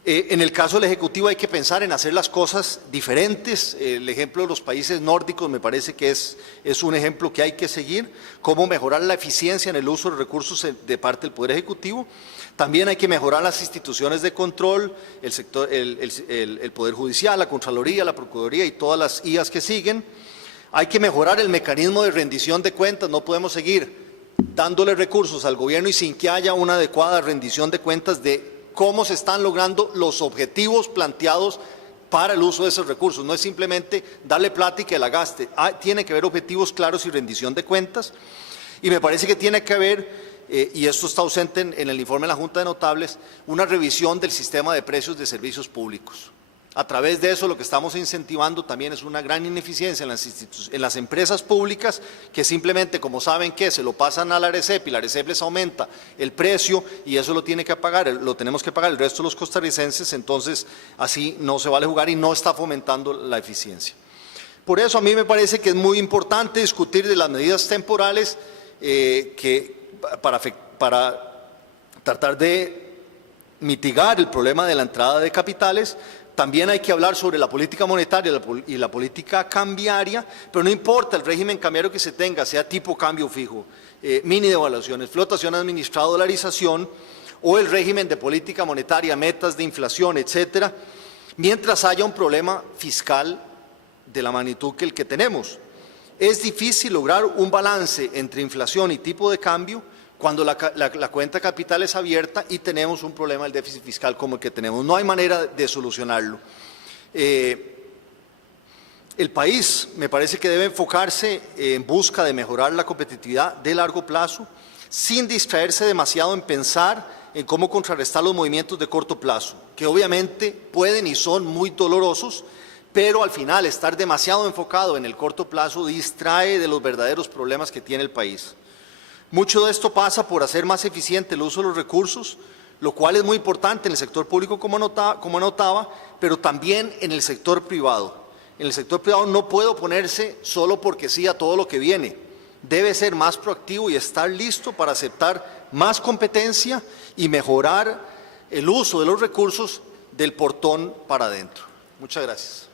En el caso del ejecutivo hay que pensar en hacer las cosas diferentes. El ejemplo de los países nórdicos me parece que es un ejemplo que hay que seguir, cómo mejorar la eficiencia en el uso de recursos de parte del Poder Ejecutivo. También hay que mejorar las instituciones de control, el Poder Judicial, la Contraloría, la Procuraduría y todas las IAS que siguen. Hay que mejorar el mecanismo de rendición de cuentas, no podemos seguir dándole recursos al gobierno y sin que haya una adecuada rendición de cuentas de cómo se están logrando los objetivos planteados para el uso de esos recursos. No es simplemente darle plata y que la gaste, tiene que haber objetivos claros y rendición de cuentas. Y me parece que tiene que haber, y esto está ausente en el informe de la Junta de Notables, una revisión del sistema de precios de servicios públicos. A través de eso lo que estamos incentivando también es una gran ineficiencia en las empresas públicas, que simplemente, como saben que se lo pasan a la ARECEP y la ARECEP les aumenta el precio y eso lo tenemos que pagar el resto de los costarricenses. Entonces así no se vale jugar y no está fomentando la eficiencia. Por eso a mí me parece que es muy importante discutir de las medidas temporales para tratar de mitigar el problema de la entrada de capitales, También hay que hablar sobre la política monetaria y la política cambiaria, pero no importa el régimen cambiario que se tenga, sea tipo cambio fijo, mini devaluaciones, flotación administrada, dolarización, o el régimen de política monetaria, metas de inflación, etcétera, mientras haya un problema fiscal de la magnitud que el que tenemos. Es difícil lograr un balance entre inflación y tipo de cambio cuando la cuenta capital es abierta y tenemos un problema del déficit fiscal como el que tenemos. No hay manera de solucionarlo. El país me parece que debe enfocarse en busca de mejorar la competitividad de largo plazo, sin distraerse demasiado en pensar en cómo contrarrestar los movimientos de corto plazo, que obviamente pueden y son muy dolorosos, pero al final estar demasiado enfocado en el corto plazo distrae de los verdaderos problemas que tiene el país. Mucho de esto pasa por hacer más eficiente el uso de los recursos, lo cual es muy importante en el sector público, como anotaba, pero también en el sector privado. En el sector privado no puede oponerse solo porque sí a todo lo que viene. Debe ser más proactivo y estar listo para aceptar más competencia y mejorar el uso de los recursos del portón para adentro. Muchas gracias.